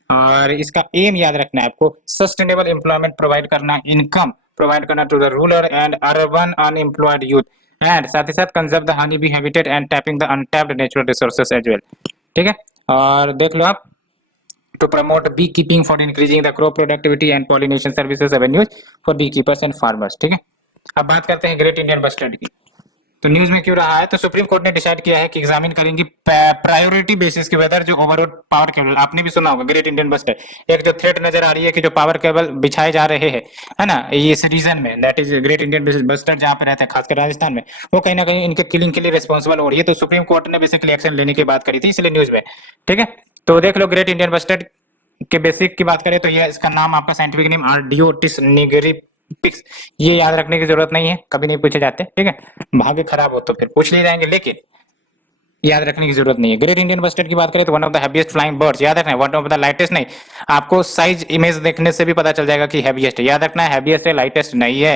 और इसका एम याद रखना है आपको, सस्टेनेबल एम्प्लॉयमेंट प्रोवाइड करना, इनकम प्रोवाइड करना to the rural and urban unemployed youth, and साथ ही साथ conserve the honey bee habitat and tapping the untapped natural resources as well, ठीक है। और देख लो आप, to promote beekeeping for increasing the crop productivity and pollination services avenues for beekeepers and farmers, ठीक है। अब बात करते हैं ग्रेट इंडियन बस्टर्ड की। तो न्यूज में क्यों रहा है, तो सुप्रीम कोर्ट ने डिसाइड किया है कि एग्जामिन करेंगी प्रायोरिटी बेसिस के वेदर जो ओवरऑल पावर केबल, आपने भी सुना होगा ग्रेट इंडियन बस्टर्ड, एक जो थ्रेट नजर आ रही है कि जो पावर केबल बिछाए जा रहे हैं, है ना, इस रीजन में, that is great Indian bustard जहां पे रहते हैं खासकर राजस्थान में, वो कहीं ना कहीं इनके किलिंग के लिए रिस्पॉन्सिबल हो रही है। तो सुप्रीम कोर्ट ने बेसिकली एक्शन लेने की बात करी थी इसलिए न्यूज में, ठीक है। तो देख लो ग्रेट इंडियन बस्टर्ड के बेसिक की बात करें तो ये इसका नाम आपका साइंटिफिक नेम आर्डियोटिस निगरिपिक्स, ये याद रखने की जरूरत नहीं है, कभी नहीं पूछे जाते, ठीक है। भाग्य खराब हो तो फिर पूछ लिए जाएंगे, लेकिन याद रखने की जरूरत नहीं है। ग्रेट इंडियन बस्टर्ड की बात करें तो one of the heaviest flying birds, याद रखना है, वन ऑफ द लाइटेस्ट नहीं, आपको साइज इमेज देखने से भी पता चल जाएगा कि हैवीएस्ट है, याद रखना है हैवीएस्ट है, लाइटेस्ट नहीं है।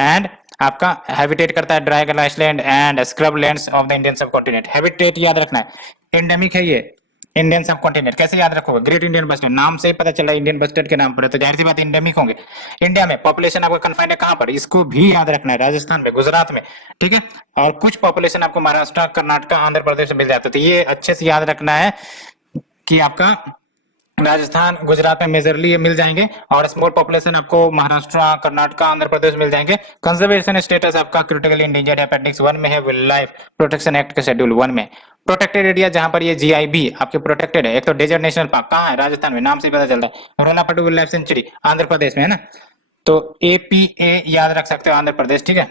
एंड आपका हैबिटेट करता है dry grassland and scrub lands of the Indian सब कॉन्टिनेंट। हैबिटेट याद रखना है, एंडेमिक है ये इंडियन सब कॉन्टिनेंट, कैसे याद रखोगे, ग्रेट इंडियन बस्टर्ड नाम से ही पता चल रहा है इंडियन बस्टर्ड के नाम पर है, तो जाहिर सी बात एंडेमिक होंगे। इंडिया में पॉपुलेशन आपको कन्फाइंड है कहां पर, इसको भी याद रखना है, राजस्थान में, गुजरात में, ठीक है। और कुछ पॉपुलेशन आपको महाराष्ट्र, कर्नाटक, आंध्र प्रदेश में मिल जाता है, तो ये अच्छे से याद रखना है कि आपका राजस्थान, गुजरात में मेजरली ये मिल जाएंगे, और स्मॉल पॉपुलेशन आपको महाराष्ट्र, कर्नाटक, आंध्र प्रदेश मिल जाएंगे। कंजर्वेशन स्टेटस आपका क्रिटिकली इंडेंजर्ड अपेंडिक्स 1 में है, वाइल्ड लाइफ प्रोटेक्शन एक्ट के शेड्यूल 1 में। प्रोटेक्टेड एरिया जहां पर ये जीआईबी आपके प्रोटेक्टेड है, एक तो डेजर्ट नेशनल पार्क कहाँ है, राजस्थान में, नाम से पता चलता है। रोलापटू wild life sanctuary Andhra Pradesh में है ना, तो एपीए याद रख सकते हो आंध्र प्रदेश, ठीक है।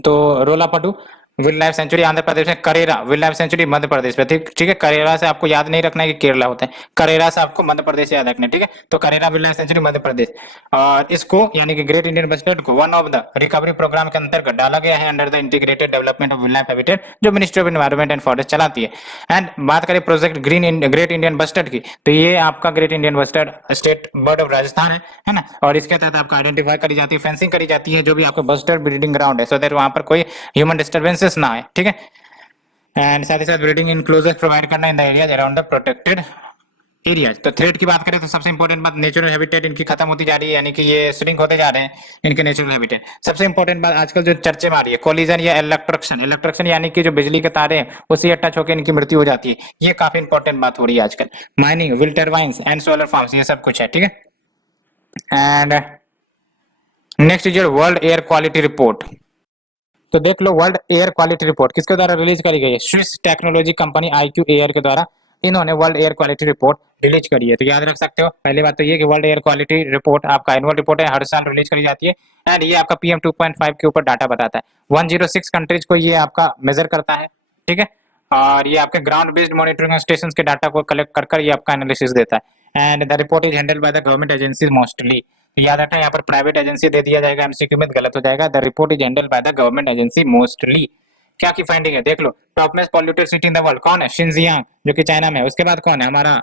तो रोलापटू wild life sanctuary Andhra Pradesh में, Karera wildlife sanctuary Madhya प्रदेश में, ठीक है। करेरा से आपको याद नहीं रखना है कि केरला होता है, करेरा से आपको मध्य प्रदेश याद रखना है, ठीक है। तो Karera wildlife sanctuary Madhya Pradesh, और इसको यानी कि ग्रेट इंडियन बस्टर्ड को one of the recovery programme के अंतर्गत डाला गया है under the integrated development of wildlife habitat, जो ministry of environment and forest चलाती है। एंड बात करें प्रोजेक्ट ग्रेट इंडियन बस्टर्ड की, तो ये आपका great Indian bustard state bird of Rajasthan है ना, और इसके तहत आपका आइडेंटिफाई करी जाती है, फेंसिंग करी जाती है जो भी आपका बस्टर्ड ब्रीडिंग ग्राउंड है, सो दैट वहां पर कोई ह्यूमन डिस्टर्बेंसेस ना आए, ठीक है। एंड साथ ही साथ ब्रीडिंग इनक्लोजर प्रोवाइड करना इन the areas around the protected areas. तो थ्रेट की बात करें तो सबसे इंपॉर्टेंट बात, नेचुरल हैबिटेट इनकी खत्म होती जा रही है, यानी कि ये श्रिंक होते जा रहे हैं इनके नेचुरल हैबिटेट। सबसे इंपॉर्टेंट बात आजकल जो चर्चे में आ रही है, कोलिजन या इलेक्ट्रक्शन, इलेक्ट्रक्शन यानी कि जो बिजली के तारे हैं उसी टच होकर इनकी मृत्यु हो जाती है, ये काफी इंपॉर्टेंट बात हो रही है आजकल। Mining, wind turbines and solar farms, ये सब कुछ है, ठीक है। And next is your world air quality report. तो देख लो वर्ल्ड एयर क्वालिटी रिपोर्ट किसके द्वारा रिलीज करी गई है, Swiss technology company IQ air के द्वारा इन्होंने world air quality report release करी है। तो याद रख सकते हो, पहली बात तो ये कि वर्ल्ड एयर क्वालिटी रिपोर्ट आपका एनुअल रिपोर्ट है, हर साल रिलीज करी जाती है, एंड ये आपका पीएम 2.5 के ऊपर डाटा बताता है। 106 कंट्रीज को ये आपका मेजर करता है, ठीक है, और ये आपके ग्राउंड बेस्ड मॉनिटरिंग स्टेशन के डाटा को कलेक्ट कर ये आपका एनालिसिस देता है। And the report is handled by the government agencies mostly, याद रखना यहाँ पर प्राइवेट एजेंसी दे दिया जाएगा, एमसीक्यू में गलत हो जाएगा। The report is handled by the government agency mostly. क्या की फाइंडिंग है देख लो, top most polluted city in the world कौन है, शिनजियांग जो कि चाइना में है, उसके बाद कौन है, हमारा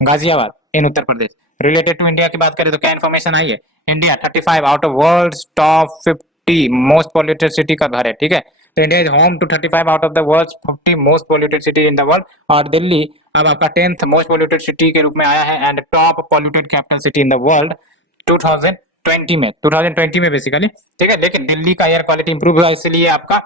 Ghaziabad in Uttar Pradesh. Related to India की बात करें तो क्या इन्फॉर्मेशन आई है, India 35 out of world top 50 most polluted city का घर है, ठीक है। तो India is home to 35 out of the world 50 most polluted city in the world, और दिल्ली अब आपका 10th मोस्ट पॉल्यूटेड सिटी के रूप में आया है, and top polluted capital city in the world 2020 में बेसिकली, ठीक है। लेकिन दिल्ली का एयर क्वालिटी इंप्रूव हुआ, इसलिए आपका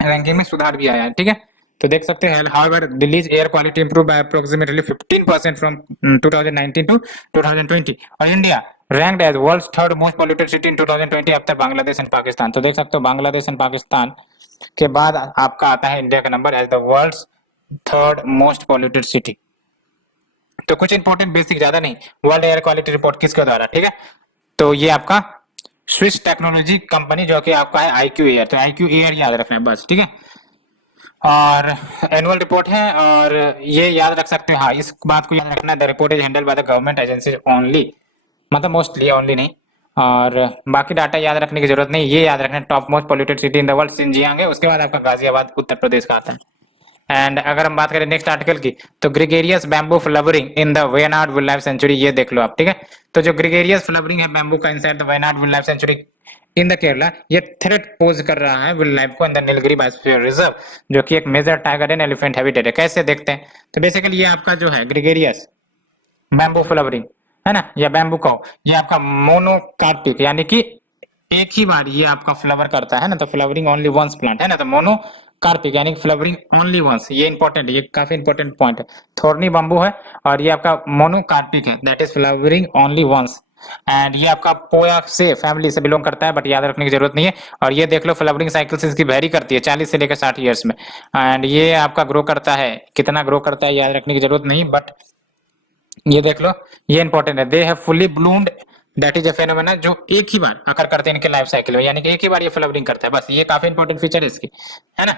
रैंकिंग में सुधार भी आया है, ठीक है। तो देख सकते हैं however Delhi's air quality improve by approximately 15% from 2019 to 2020, और India ranked as world's third most polluted city in 2020 after Bangladesh and Pakistan. तो देख सकते हो बांग्लादेश एंड पाकिस्तान के बाद आपका आता है इंडिया का नंबर as the world's third most polluted city. तो कुछ इंपॉर्टेंट बेसिक, ज्यादा नहीं, वर्ल्ड एयर क्वालिटी रिपोर्ट किसके द्वारा, ठीक है। तो ये आपका स्विस टेक्नोलॉजी कंपनी जो कि आपका है आईक्यू एयर, तो आईक्यू एयर याद रखना है बस, ठीक है। और एनुअल रिपोर्ट है, और ये याद रख सकते हो, हाँ इस बात को याद रखना है, the report is handled by the government agency only, मतलब मोस्टली, ओनली नहीं, और बाकी डाटा याद रखने की जरूरत नहीं। ये याद रखना है top most polluted city in the world Xinjiang है, उसके बाद आपका गाजियाबाद उत्तर प्रदेश का आता है। एंड अगर हम बात करें नेक्स्ट आर्टिकल की, तो gregarious bamboo flowering in the Wayanad wildlife sanctuary, ये देख लो आप, ठीक है। तो जो ग्रेगेरियस फ्लावरिंग है बैम्बू का inside the Wayanad wildlife sanctuary in the Kerala, ये थ्रेट पोज कर रहा है वाइल्ड लाइफ को in the Nilgiri biosphere reserve, जो कि एक major tiger and elephant habitat है। कैसे देखते हैं, तो बेसिकली ये आपका जो है ग्रेगेरियस बैम्बू फ्लावरिंग है ना, या बैम्बू का, ये आपका मोनोकार्पिक यानी कि एक ही बार ये आपका फ्लावर करता है ना, तो फ्लावरिंग ओनली वंस प्लांट है ना, तो मोनोकार्पिक यानी फ्लावरिंग ओनली वंस, ये इंपॉर्टेंट है, ये काफी इंपॉर्टेंट पॉइंट है। थोर्नी बम्बू है और ये आपका मोनोकार्पिक है, that is flowering only once, and ये आपका पोया से फैमिली से बिलोंग करता है, बट याद रखने की जरूरत नहीं है। और ये देख लो फ्लावरिंग साइकिल्स इसकी वेरी करती है 40 से लेकर 60 ईयर्स में, एंड ये आपका ग्रो करता है, कितना ग्रो करता है याद रखने की जरूरत नहीं, बट ये देख लो ये इंपॉर्टेंट है, they have fully bloomed, that is a phenomena जो एक ही बार अकर करते हैं इनके लाइफ साइकिल में, यानी कि एक ही बार ये फ्लावरिंग करता है, बस ये काफी इंपॉर्टेंट फीचर है इसकी, है ना।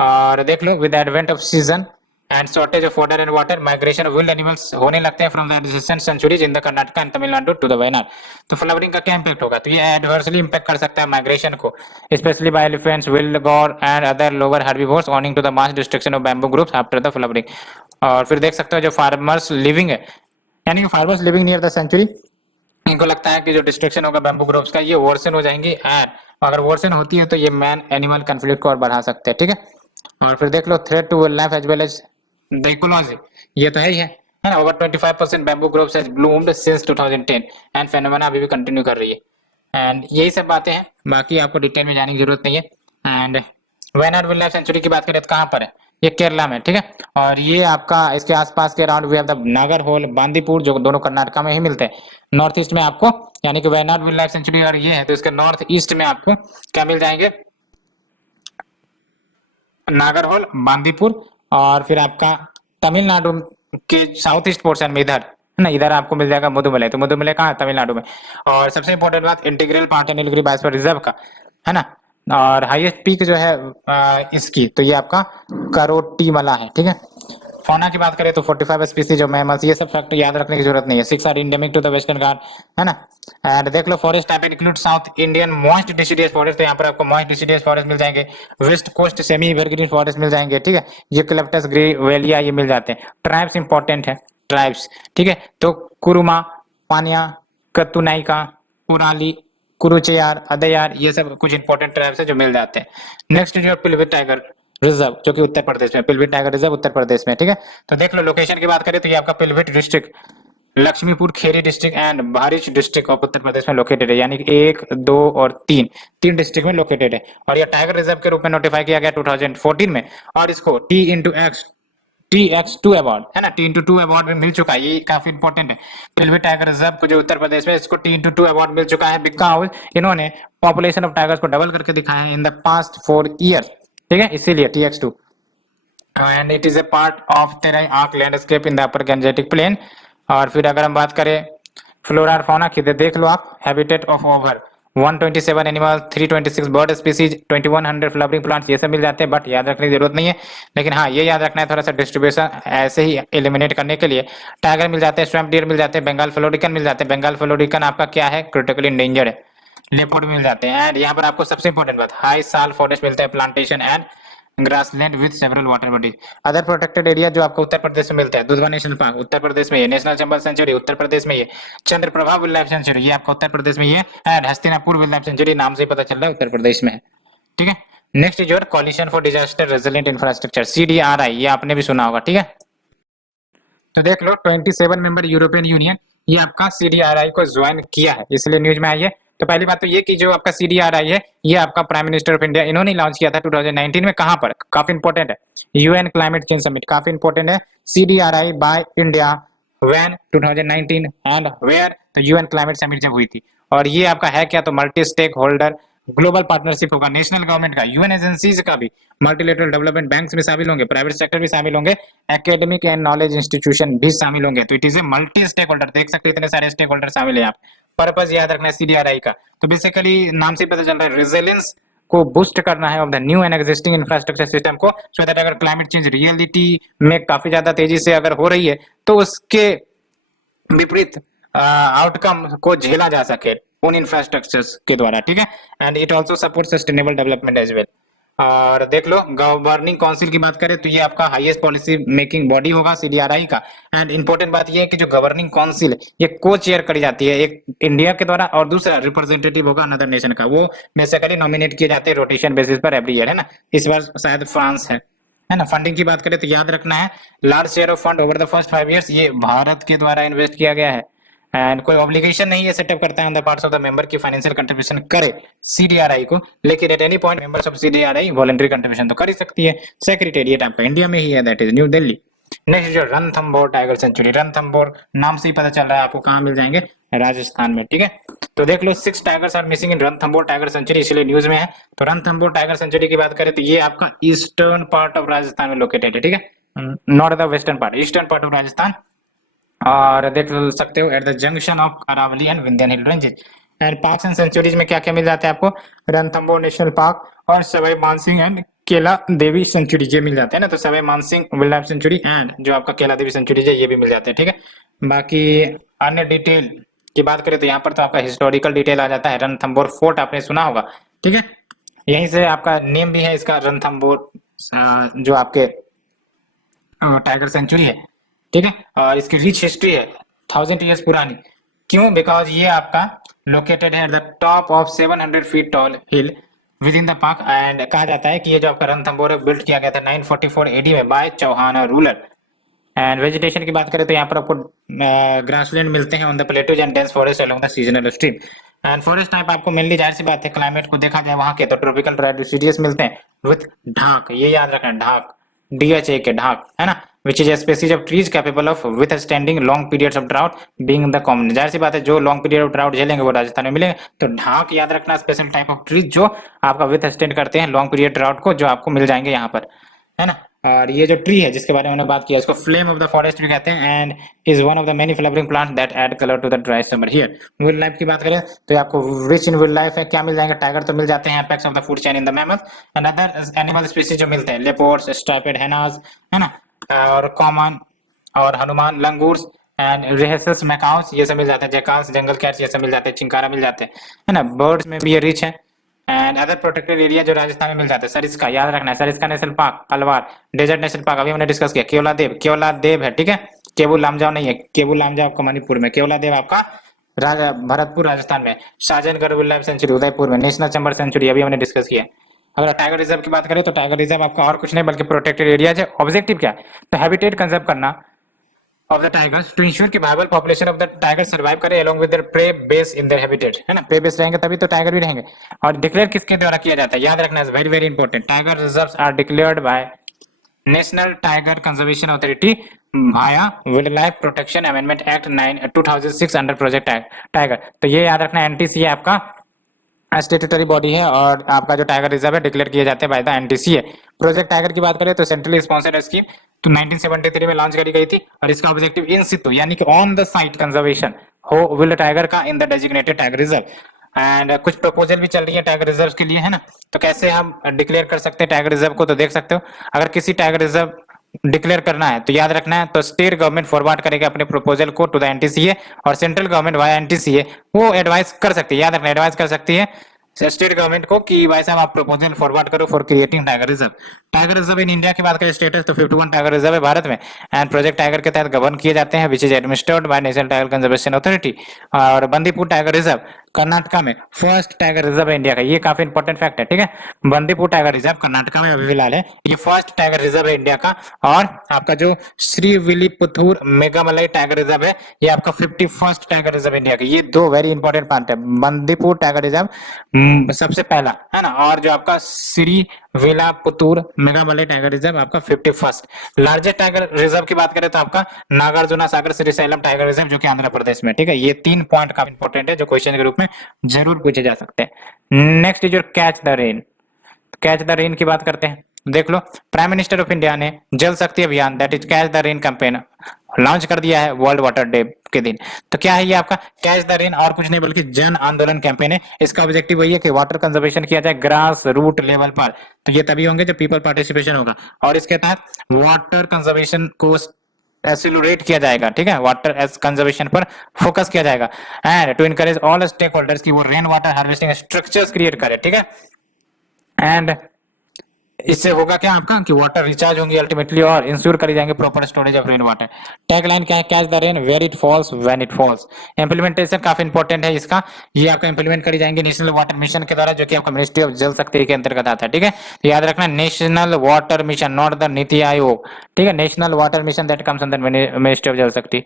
और देख लो with advent of season and shortage of water and water, migration of wild animals होने लगते हैं from the adjacent sanctuaries in the Karnataka and Tamil Nadu to the Wayanad. तो फ्लवरिंग का क्या इंपैक्ट होगा, तो ये एडवर्सली इंपैक्ट कर सकता है माइग्रेशन को, specially by elephants, wild gaur and other lower herbivores owing to the mass destruction of bamboo groups after the flowering. और फिर देख सकते हो जो फार्मर्स लिविंग है, यानी कि farmers living near the sanctuary, इनको लगता है कि जो डिस्ट्रक्शन होगा बैम्बू ग्रुप्स का, ये वर्सन हो जाएंगी, एंड अगर वर्सन होती है तो ये मैन एनिमल कन्फ्लिक्ट को और बढ़ा सकते हैं, ठीक है। और फिर देख लो threat to wildlife as well as the ecology, ये तो है ही है ना। Over 25% bamboo groups has bloomed since 2010 and phenomena अभी भी कंटिन्यू कर रही है। एंड यही सब बातें हैं, बाकी आपको डिटेल में जाने की जरूरत नहीं है। And Wayanad wild life sanctuary की बात करें तो कहाँ पर है, ये केरला में, ठीक है। और ये आपका इसके आसपास के around we have the Nagarhole, Bandipur, जो दोनों कर्नाटका में ही मिलते हैं। नॉर्थ ईस्ट में आपको, यानी कि वायनाड वाइल्ड लाइफ सेंचुरी और ये है, तो इसके नॉर्थ ईस्ट में आपको क्या मिल जाएंगे, नागरहोल, बांदीपुर, और फिर आपका तमिलनाडु के साउथ ईस्ट पोर्शन में इधर है ना, इधर आपको मिल जाएगा मुदुमलाई। तो मुदुमलाई कहाँ है, तमिलनाडु में। और सबसे इंपॉर्टेंट बात, इंटीग्रल पार्ट है नीलगिरी बायोस्फीयर रिजर्व का, है ना। और हाईएस्ट पीक जो है इसकी, तो ये आपका करोटीमला है, ठीक है। फौना की बात करें तो 45 स्पीसीज ऑफ मैमल्स, ये सब फैक्ट याद रखने की जरूरत नहीं है। 6 are endemic to the western Ghat, है ना। एंड देख लो forest type include south Indian moist deciduous forest, तो यहाँ पर आपको मॉइस्ट डिसिडियस फॉरेस्ट मिल जाएंगे। West coast semi evergreen forest मिल जाएंगे, ठीक है। यूकलिप्टस ग्रीवेलिया ये मिल जाते हैं। ट्राइब्स इंपॉर्टेंट है, ट्राइब्स, ठीक है। तो कुरुमा, पानिया, कतुनाइका, उराली, कुरुचयार, अदयार, ये सब कुछ इंपॉर्टेंट ट्राइब्स है जो मिल जाते हैं। नेक्स्ट जो पिलविट टाइगर रिजर्व, जो कि उत्तर प्रदेश में, पिलविट टाइगर रिजर्व उत्तर प्रदेश में, ठीक है। तो देख लो लोकेशन की बात करें तो ये आपका Pilibhit district, Lakshmipur Kheri district and Bahraich district of Uttar Pradesh में लोकेटेड है, यानी कि 1, 2 और 3 डिस्ट्रिक्ट में लोकेटेड है। और ये टाइगर रिजर्व के रूप में नोटिफाई किया गया 2014 में, और इसको TX2 अवार्ड, है ना, T/2 अवार्ड भी मिल चुका है। ये काफी इंपॉर्टेंट है। पिलविट टाइगर रिजर्व को जो उत्तर प्रदेश में, इसको T/2 अवार्ड मिल चुका है बिकॉज इन्होंने पॉपुलेशन ऑफ टाइगर्स को डबल करके दिखाया है इन द पास्ट 4 ईयर्स, ठीक है, इसीलिए TX2। And it is a part of Terai arc landscape in the upper Gangetic plain. और फिर अगर हम बात करें फ्लोरा और फौना की, देख लो आप, habitat of over 127 animal, 326 bird species, 2100 flowering plants, ये सब मिल जाते हैं, बट याद रखने की जरूरत नहीं है। लेकिन हाँ, ये याद रखना है थोड़ा सा डिस्ट्रीब्यूशन ऐसे ही एलिमिनेट करने के लिए। टाइगर मिल जाते हैं, स्वैम्प डियर मिल जाते हैं, बंगाल फ्लोरिकन मिल जाते हैं। बंगाल फ्लोरिकन आपका क्या है, क्रिटिकली इंडेंजर्ड है। लेपर्ड मिल जाते हैं। एंड यहाँ पर आपको सबसे इंपॉर्टेंट बात, हाई साल फॉरेस्ट मिलता है, plantation and grassland with several water bodies. Other protected area जो आपको उत्तर प्रदेश में मिलता है, दुधवा नेशनल पार्क उत्तर प्रदेश में ये, नेशनल चंबल सेंचुरी उत्तर प्रदेश में ये, चंद्रप्रभा वाइल्ड लाइफ सेंचुरी ये आपका उत्तर प्रदेश में ये, and Hastinapur wild life sanctuary नाम से ही पता चल रहा है उत्तर प्रदेश में है, ठीक है। Next is your coalition for disaster resilient infrastructure, CDRI, ये आपने भी सुना होगा, ठीक है। तो देख लो 27 मेंबर यूरोपियन यूनियन ये आपका CDRI को ज्वाइन किया है, इसलिए न्यूज में आई है। तो पहली बात तो ये कि जो आपका CDRI है, ये आपका प्राइम मिनिस्टर ऑफ इंडिया इन्होंने लॉन्च किया था 2019 में। कहां पर, काफी इंपॉर्टेंट है, UN क्लाइमेट चेंज समिट, काफी इंपॉर्टेंट है। CDRI by India when 2019 and where, तो UN क्लाइमेट समिट जब हुई थी। और ये आपका है क्या, तो multi stakeholder global partnership होगा, नेशनल गवर्नमेंट का, UN एजेंसीज का भी, मल्टीलेटरल डेवलपमेंट बैंक्स भी शामिल होंगे, प्राइवेट सेक्टर भी शामिल होंगे, एकेडमिक एंड नॉलेज इंस्टीट्यूशन भी शामिल होंगे। तो it is a multi stakeholder, देख सकते हैं इतने सारे स्टेक होल्डर शामिल है। आप पर्पस याद रखना है CDRI का, तो बेसिकली नाम से पता चल रहा है रेजिलियंस को बूस्ट करना है of the new and existing infrastructure system को, सो दैट अगर क्लाइमेट चेंज रियलिटी में काफी ज्यादा तेजी से अगर हो रही है तो उसके विपरीत आउटकम को झेला जा सके उन इंफ्रास्ट्रक्चर्स के द्वारा, ठीक है। And it also support sustainable development as well. और देख लो गवर्निंग काउंसिल की बात करें तो ये आपका हाईएस्ट पॉलिसी मेकिंग बॉडी होगा CDRI का। एंड इंपॉर्टेंट बात ये है कि जो गवर्निंग काउंसिल है ये को चेयर करी जाती है, एक इंडिया के द्वारा और दूसरा रिप्रेजेंटेटिव होगा अनदर नेशन का, वो बेसिकली नॉमिनेट किए जाते हैं रोटेशन बेसिस पर एवरी ईयर, है ना। इस बार शायद फ्रांस है ना। फंडिंग की बात करें तो याद रखना है large share of fund over the first 5 years ये भारत के द्वारा इन्वेस्ट किया गया है। एंड कोई ऑब्लिगेशन नहीं है सेटअप करता है on the parts of the member की फाइनेंशियल कंट्रीब्यूशन करे CDRI को, लेकिन at any point members of CDRI voluntary contribution तो कर ही सकती है। सेक्रेटेरिएट आपका इंडिया में ही है, that is new Delhi. Next जो रणथंभौर टाइगर सेंचुरी, रणथंभौर नाम से ही पता चल रहा है आपको कहाँ मिल जाएंगे, राजस्थान में, ठीक है। तो देख लो 6 tigers are missing in Ranthambore tiger sanctuary, इसलिए न्यूज में है। तो रणथंभौर टाइगर सेंचुरी की बात करें तो ये आपका ईस्टर्न पार्ट ऑफ राजस्थान में लोकेटेड है, ठीक है, not the western part, eastern part of Rajasthan. और देख सकते हो at the junction of Aravalli and Vindhyan hill ranges. And parks and sanctuaries में क्या क्या मिल जाता है आपको, रणथंभौर नेशनल पार्क और सवाई मानसिंह एंड केला देवी सेंचुरी ये मिल जाते हैं ना, तो Sawai Mansingh wild life sanctuary and जो आपका केला देवी सेंचुरी है ये भी मिल जाते हैं, ठीक है। बाकी अन्य डिटेल की बात करें तो यहाँ पर तो आपका हिस्टोरिकल डिटेल आ जाता है। रणथंबोर फोर्ट आपने सुना होगा, ठीक है, यहीं से आपका नेम भी है इसका रणथंबोर, जो आपके टाइगर सेंचुरी है, ठीक है। और इसकी रिच हिस्ट्री है 1000 ईयर्स पुरानी। क्यों? बिकॉज ये आपका लोकेटेड है at the top of 700 feet tall hill with in the park, and कहा जाता है कि ये जो आपका रणथंबोर है बिल्ड किया गया था 944 एडी में by Chauhan ruler. And vegetation की बात करें तो यहाँ पर आपको ग्रासलैंड मिलते हैं on the plateaus and dense forest along the seasonal stream. And forest type आपको मेनली, जाहिर सी बात है, क्लाइमेट को देखा जाए वहां के तो ट्रॉपिकल ट्राइडिसिडियस मिलते हैं विथ ढाक, ये याद रखना, ढाक, DHA के ढाक, है ना, which is a species of trees capable of with standing long periods of drought being the common. जाहिर सी बात है जो लॉन्ग पीरियड ऑफ ड्राउट झेलेंगे वो राजस्थान में मिलेंगे, तो ढाक याद रखना, स्पेशल टाइप ऑफ ट्रीज जो आपका विथ स्टैंड करते हैं लॉन्ग पीरियड ड्राउट को, जो आपको मिल जाएंगे यहाँ पर, है ना। और ये जो ट्री है जिसके बारे में हमने बात किया, इसको फ्लेम ऑफ द फॉरेस्ट भी कहते हैं and is one of the many flowering plants that add colour to the dry summer here. Wildlife की बात करें तो ये आपको रिच इन वाइल्ड लाइफ है, क्या मिल जाएंगे? टाइगर तो मिल जाते हैं, apex of the food chain in the mammals and other animal species जो मिलते हैं, लेपर्ड्स, स्ट्राइपेड हैनास, है ना, और कॉमन और हनुमान, लंगूर्स एंड रेहसस मैकाउस, ये सब मिल जाते हैं, जैकाल्स, जंगल कैट्स, ये सब मिल जाते हैं, चिंकारा मिल जाते हैं, है ना। बर्ड्स में भी ये रिच है एंड अदर प्रोटेक्टेड एरिया जो राजस्थान में मिल जाते हैं। सरिस्का याद रखना है, Sariska national park, Alwar desert national park अभी हमने डिस्कस किया, केवला देव है, ठीक है, केबुल लामजाओ नहीं है, केबुल लामजाओ आपका मणिपुर में, केवला देव आपका राजा भरतपुर राजस्थान में, शाहजहानगढ़ वाइल्ड लाइफ सेंचुरी उदयपुर में, नेशनल चंबल सेंचुरी अभी हमने डिस्कस किया। अगर टाइगर रिजर्व की बात करें तो टाइगर रिजर्व आपका और कुछ नहीं बल्कि प्रोटेक्टेड एरिया है। ऑब्जेक्टिव क्या है? तो हैबिटेट कंजर्व करना of the tigers to ensure कि viable population of the tigers survive करे along with their prey base in their habitat, है ना। prey base रहेंगे तभी तो टाइगर भी रहेंगे। और डिक्लेयर किसके द्वारा किया जाता है? याद रखना है, very very important. Tiger reserves are declared by national tiger conservation authority भाया wildlife protection amendment act 2006 under project tiger. तो ये याद रखना, एनटीसी आपका स्टेटूटरी बॉडी है और आपका जो टाइगर रिजर्व है डिक्लेयर किए जाते हैं by the NTCA. Project tiger की बात करें तो सेंट्रली स्पॉन्सर्ड स्कीम तो 1973 में लॉन्च करी गई थी और इसका ऑब्जेक्टिव इन सितु यानी कि ऑन द साइट कंजर्वेशन हो विल्ड टाइगर का in the designated tiger reserve. And कुछ प्रपोजल भी चल रही है टाइगर रिजर्व के लिए, है ना। तो कैसे हम डिक्लेयर कर सकते हैं टाइगर रिजर्व को? तो देख सकते हो, अगर किसी टाइगर रिजर्व डिक्लेयर करना है तो याद रखना है, तो स्टेट गवर्नमेंट फॉरवर्ड करेगा अपने प्रपोजल को टू द एनटीसीए और सेंट्रल गवर्नमेंट वाया एनटीसीए वो एडवाइस कर सकती है, याद रखना, एडवाइस कर सकती है स्टेट गवर्नमेंट को कि भाई साहब आप प्रपोजल फॉरवर्ड करो for creating tiger reserve. Tiger reserve in India की बात करें स्टेटस तो 51 टाइगर रिजर्व है भारत में एंड प्रोजेक्ट टाइगर के तहत गवर्न किए जाते हैं which is administered by national tiger conservation authority. और बंदीपुर टाइगर रिजर्व कर्नाटका में फर्स्ट टाइगर रिजर्व है इंडिया का, ये काफी इंपॉर्टेंट फैक्ट है, ठीक है। बंदीपुर टाइगर रिजर्व कर्नाटका में अभी फिलहाल है, ये फर्स्ट टाइगर रिजर्व है इंडिया का। और आपका जो श्री विलीपुथुर मेघामलई टाइगर रिजर्व है ये आपका 51st टाइगर रिजर्व इंडिया का। ये दो वेरी इंपॉर्टेंट पार्ट है, बंदीपुर टाइगर रिजर्व सबसे पहला, है ना, और जो आपका श्री विलापुतुर मेघामलई टाइगर रिजर्व आपका 51st। लार्जेस्ट टाइगर रिजर्व की बात करें तो आपका नागार्जुना सागर श्रीशैलम टाइगर रिजर्व जो कि आंध्र प्रदेश में, ठीक है। ये 3 पॉइंट काफी इंपॉर्टेंट है जो क्वेश्चन के रूप में जरूर पूछे जा सकते हैं। Next is your catch the rain. Catch the rain की बात करते हैं, देख लो, प्राइम मिनिस्टर ऑफ इंडिया ने जल शक्ति अभियान that is catch the rain campaign launch कर दिया है वर्ल्ड वाटर डे के दिन। तो क्या है ये आपका कैच द रेन? और कुछ नहीं बल्कि जन आंदोलन कैंपेन है। इसका ऑब्जेक्टिव वही है कि वाटर कंजर्वेशन किया जाए ग्रास रूट लेवल पर, तो ये तभी होंगे जब पीपल पार्टिसिपेशन होगा और इसके तहत वाटर कंजर्वेशन को एक्सीलरेट किया जाएगा, ठीक है, वाटर एज कंजर्वेशन पर फोकस किया जाएगा and to encourage all stakeholders की वो rain water harvesting structures create करे, ठीक है। एंड इससे होगा क्या आपका कि वाटर रिचार्ज होंगे अल्टीमेटली और इंश्योर करी जाएंगे proper storage of rain water. Tagline क्या है? Catch the rain where it falls when it falls. Implementation काफी इंपॉर्टेंट है इसका, ये आपका इंप्लीमेंट करी जाएंगे नेशनल वाटर मिशन के द्वारा जो कि आपका मिनिस्ट्री ऑफ जल शक्ति के अंतर्गत आता है, ठीक है। तो याद रखना national water mission, not the NITI Aayog, ठीक है, national water mission that comes under ministry of जल शक्ति।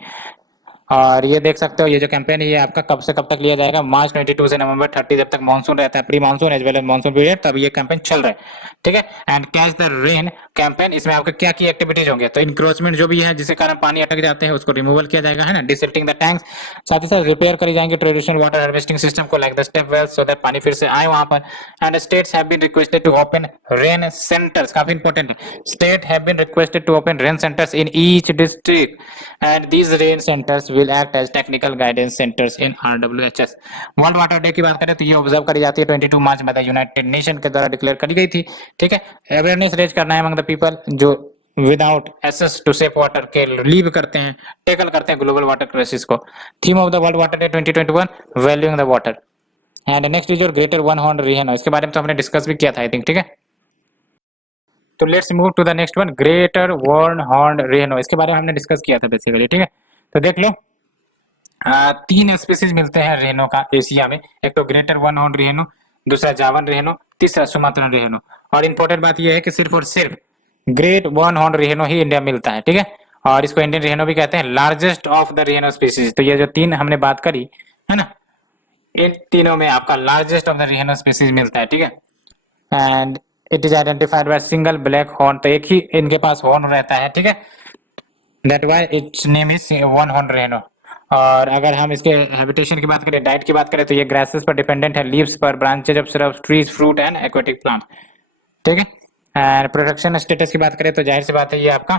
और ये देख सकते हो ये जो कैंपेन है ये आपका कब से कब तक लिया जाएगा? मार्च 22 से नवंबर 30 जब तक मानसून रहता है, pre monsoon as well as monsoon period, तब ये कैंपेन चल रहा है, ठीक है। And catch the rain campaign, इसमें आपके क्या की एक्टिविटीज होंगे? तो इंक्रोचमेंट जो भी है जिसके कारण पानी अटक जाते हैं उसको रिमूवल किया जाएगा, है ना, डिसिल्टिंग द टैंक्स, साथ ही साथ रिपेयर करी जाएंगे ट्रेडिशनल वाटर हार्वेस्टिंग सिस्टम को like the step wells so that पानी फिर से आए वहां पर। And states have been requested to open rain centres, काफी इंपॉर्टेंट है, state have been requested to open rain centres in each district and these rain centres will act as technical guidance centres in RWHS। World water day की बात करें तो ये observe करी जाती है 22 मार्च में यूनाइटेड नेशन के द्वारा डिक्लेयर करी गई थी। ठीक है, अवेयरनेस रेज करना है अमंग द पीपल जो without access to safe water के लीव करते हैं, टेकल करते हैं ग्लोबल वाटर क्राइसिस को। Theme of the world water day 2021 valuing the water. And next is your greater one horn rhino, इसके बारे में तो हमने डिस्कस भी किया था आई थिंक। ठीक है, तो let's move to the next one, greater one horn rhino, इसके बारे में हमने डिस्कस किया था बेसिकली। ठीक है, तो देख लो तीन स्पीसीज मिलते हैं रेनो का एशिया में, एक तो ग्रेटर वन हॉर्न रेनो, दूसरा जावन रेनो, तीसरा सुमात्रान रेनो। और इंपॉर्टेंट बात यह है कि सिर्फ और सिर्फ ग्रेट वन हॉर्न रेनो ही इंडिया में मिलता है। ठीक है, और इसको इंडियन रेनो भी कहते हैं, largest of the rhino species. तो ये जो तीन हमने बात करी है ना, इन तीनों में आपका largest of the rhino species मिलता है। ठीक है, and it is identified by single black horn, तो एक ही इनके पास हॉर्न रहता है। ठीक है, that why its name is one horn rhino. और अगर हम इसके हैबिटेशन की बात करें, डाइट की बात करें, तो ये ग्रासेस पर डिपेंडेंट है, लीव्स पर, branches of shrubs, trees, fruit and aquatic plant. ठीक है, एंड प्रोटेक्शन स्टेटस की बात करें तो जाहिर सी बात है ये आपका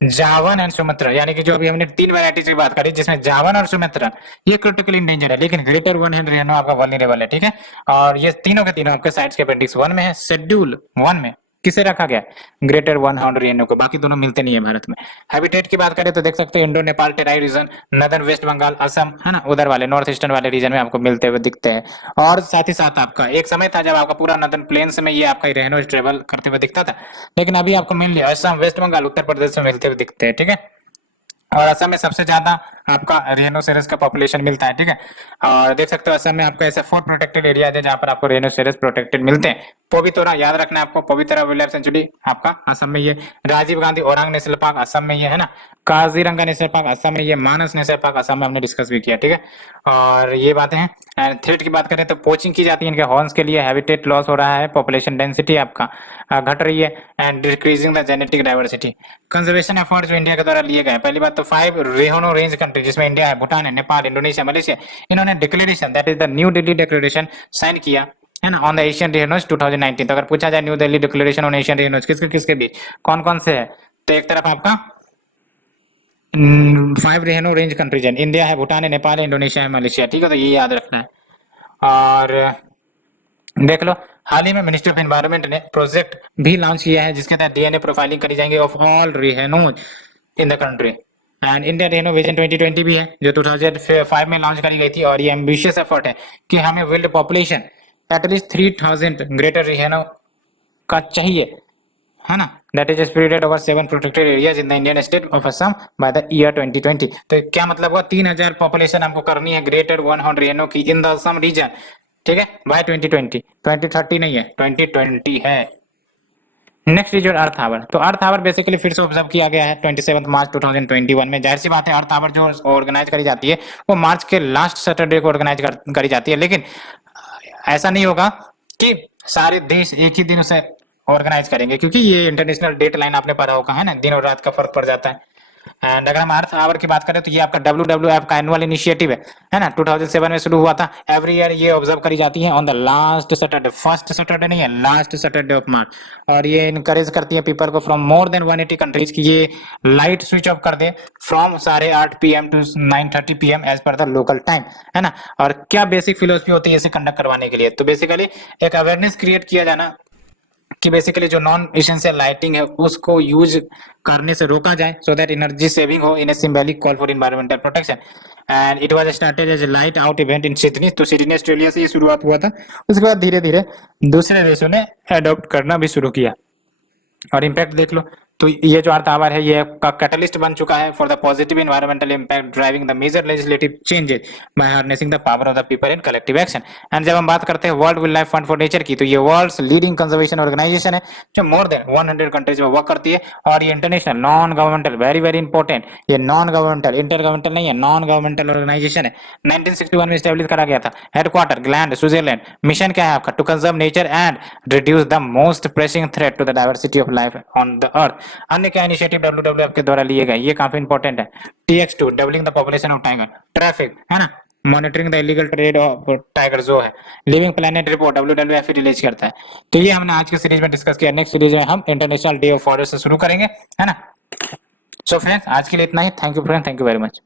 जावन एंड सुमत्रा, यानी कि जो अभी हमने तीन वैरायटीज की बात करी जिसमें जावन और सुमत्रा ये क्रिटिकली इंडेंजर है, लेकिन ग्रेटर वन हॉर्न रेनो आपका वल्नरेबल है। ठीक है, और ये तीनों के तीनों आपके साइट्स के अपेंडिक्स 1 में है, शेड्यूल 1 में किसे रखा गया, ग्रेटर वन हॉर्न रेनो को, बाकी दोनों मिलते नहीं है भारत में। हैबिटेट की बात करें तो देख सकते हैं Indo Nepal Terai region, northern West Bengal, Assam है ना, उधर वाले नॉर्थ ईस्टर्न वाले रीजन में आपको मिलते हुए दिखते हैं। और साथ ही साथ आपका एक समय था जब आपका पूरा नदर्न प्लेन्स में ये आपका रेनो ट्रेवल करते हुए दिखता था, लेकिन अभी आपको मेनली असम, वेस्ट बंगाल, उत्तर प्रदेश में मिलते हुए दिखते हैं। ठीक है, और असम में सबसे ज्यादा आपका रेनोसेरस का पॉपुलेशन मिलता है। ठीक है, और देख सकते हो असम में आपका ऐसे 4 प्रोटेक्टेड एरिया है जहां पर आपको रेनोसेरस प्रोटेक्टेड मिलते हैं। पवितरा याद रखना है आपको, पवितरा वाइल्ड लाइफ सेंचुरी आपका असम में, ये राजीव गांधी ओरांग नेशनल पार्क असम में ये है ना, काजीरंगा नेशनल पार्क असम में, ये मानस नेशनल पार्क असम में हमने डिस्कस भी किया। ठीक है, और ये बातें हैं। एंड थ्रेट की बात करें तो पोचिंग की जाती है इनके हॉर्न्स के लिए, हैबिटेट लॉस हो रहा है, पॉपुलेशन डेंसिटी आपका घट रही है, and decreasing the genetic diversity. Conservation effort जो इंडिया के द्वारा लिए गए, पहली बात तो 5 रेनो रेंज कंट्री जिसमें इंडिया है, भूटान है, नेपाल, इंडोनेशिया, मलेशिया, इन्होंने declaration that is the New Delhi declaration sign किया है ना ऑन द एशियन रेनोज 2019। तो अगर पूछा जाए new Delhi declaration on Asian rhinos किसके किसके बीच, कौन कौन से है, तो एक तरफ आपका 5 रेनो रेंज कंट्रीज है, इंडिया है, भूटान है, नेपाल है, इंडोनेशिया है, मलेशिया। ठीक है, तो ये याद रखना है। और देख लो हाल ही में मिनिस्ट्री ऑफ एनवायरनमेंट ने प्रोजेक्ट भी लॉन्च किया है जिसके तहत डीएनए प्रोफाइलिंग करी जाएंगे of all rhinos in the country. And India rhino vision 2020 भी है जो 2005 में लॉन्च करी गई थी, और ये एम्बिशियस एफर्ट है कि हमें world population at least 3000 greater rhino का चाहिए, है ना, that is spreaded over 7 protected areas in the Indian state of Assam by the year 2020। तो क्या मतलब हुआ, 3000 पॉपुलेशन हमको करनी है ग्रेटर वन हॉर्न रेनो की इन द असम रीजन। ठीक है, बाय 2020, 2030 नहीं है, 2020 है। Next is your earth hour. तो अर्थ आवर बेसिकली फिर से ऑब्जर्व किया गया है 27 मार्च 2021 में। जाहिर सी बात है अर्थ आवर जो ऑर्गेनाइज करी जाती है वो मार्च के लास्ट सैटरडे को ऑर्गेनाइज करी जाती है, लेकिन ऐसा नहीं होगा कि सारे देश एक ही दिन उसे ऑर्गेनाइज करेंगे, क्योंकि ये इंटरनेशनल डेट लाइन आपने पढ़ा होगा है ना, दिन और रात का फर्क पड़ जाता है। एंड अगर हम अर्थ आवर की बात करें तो ये आपका WWF का एनुअल इनिशिएटिव है ना, 2007 में शुरू हुआ था। एवरी ईयर ये ऑब्जर्व करी जाती है on the last Saturday, first Saturday नहीं है, लास्ट सैटरडे ऑफ मार्च। और ये इनकरेज करती है पीपल को फ्रॉम मोर देन 180 कंट्रीज की ये लाइट स्विच ऑफ कर दे from 8:30 PM to 9:30 PM as per the local time, है ना। और क्या बेसिक फिलोसफी होती है इसे कंडक्ट करवाने के लिए, तो बेसिकली एक अवेयरनेस क्रिएट किया जाना कि बेसिकली जो नॉन एसेंशियल लाइटिंग है उसको यूज करने से रोका जाए, सो दैट एनर्जी सेविंग हो in a symbolic call for environmental protection. And it was started as a light out event in Sydney, तो सिडनी ऑस्ट्रेलिया से ये शुरुआत हुआ था। उसके बाद धीरे धीरे दूसरे देशों ने अडॉप्ट करना भी शुरू किया, और इम्पैक्ट देख लो। तो ये जो अर्थ आवर है ये का कैटलिस्ट बन चुका है for the positive environmental impact driving the major legislative changes by harnessing the power of the people in collective action. And जब हम बात करते हैं world wildlife fund for nature की, तो ये वर्ल्ड्स लीडिंग कंजर्वेशन ऑर्गेनाइजेशन है जो मोर देन 100 कंट्रीज में वर्क करती है, और ये international non governmental, very very important, ये नॉन गवर्नमेंटल, इंटर गवर्नमेंटल नहीं है, नॉन गवर्नमेंटल ऑर्गेनाइजेशन है। 1961 में स्टैब्लिश करा गया था, हेडक्वार्टर ग्लैंड स्विट्जरलैंड। मिशन क्या है आपका, to conserve nature and reduce the most pressing threat to the diversity of life on the earth. अन्य क्या इनिशिएटिव WWF के द्वारा लिए गए, ये काफी इंपॉर्टेंट है। TX2 doubling the population of tiger, traffic है ना, monitoring the illegal trade off tiger जो है, living planet report WWF release करता है। तो ये हमने आज के सीरीज में डिस्कस किया। नेक्स्ट सीरीज में हम इंटरनेशनल डे ऑफ फॉरेस्ट से शुरू करेंगे, है ना। सो फ्रेंड्स आज के लिए इतना ही। Thank you friends, thank you very much.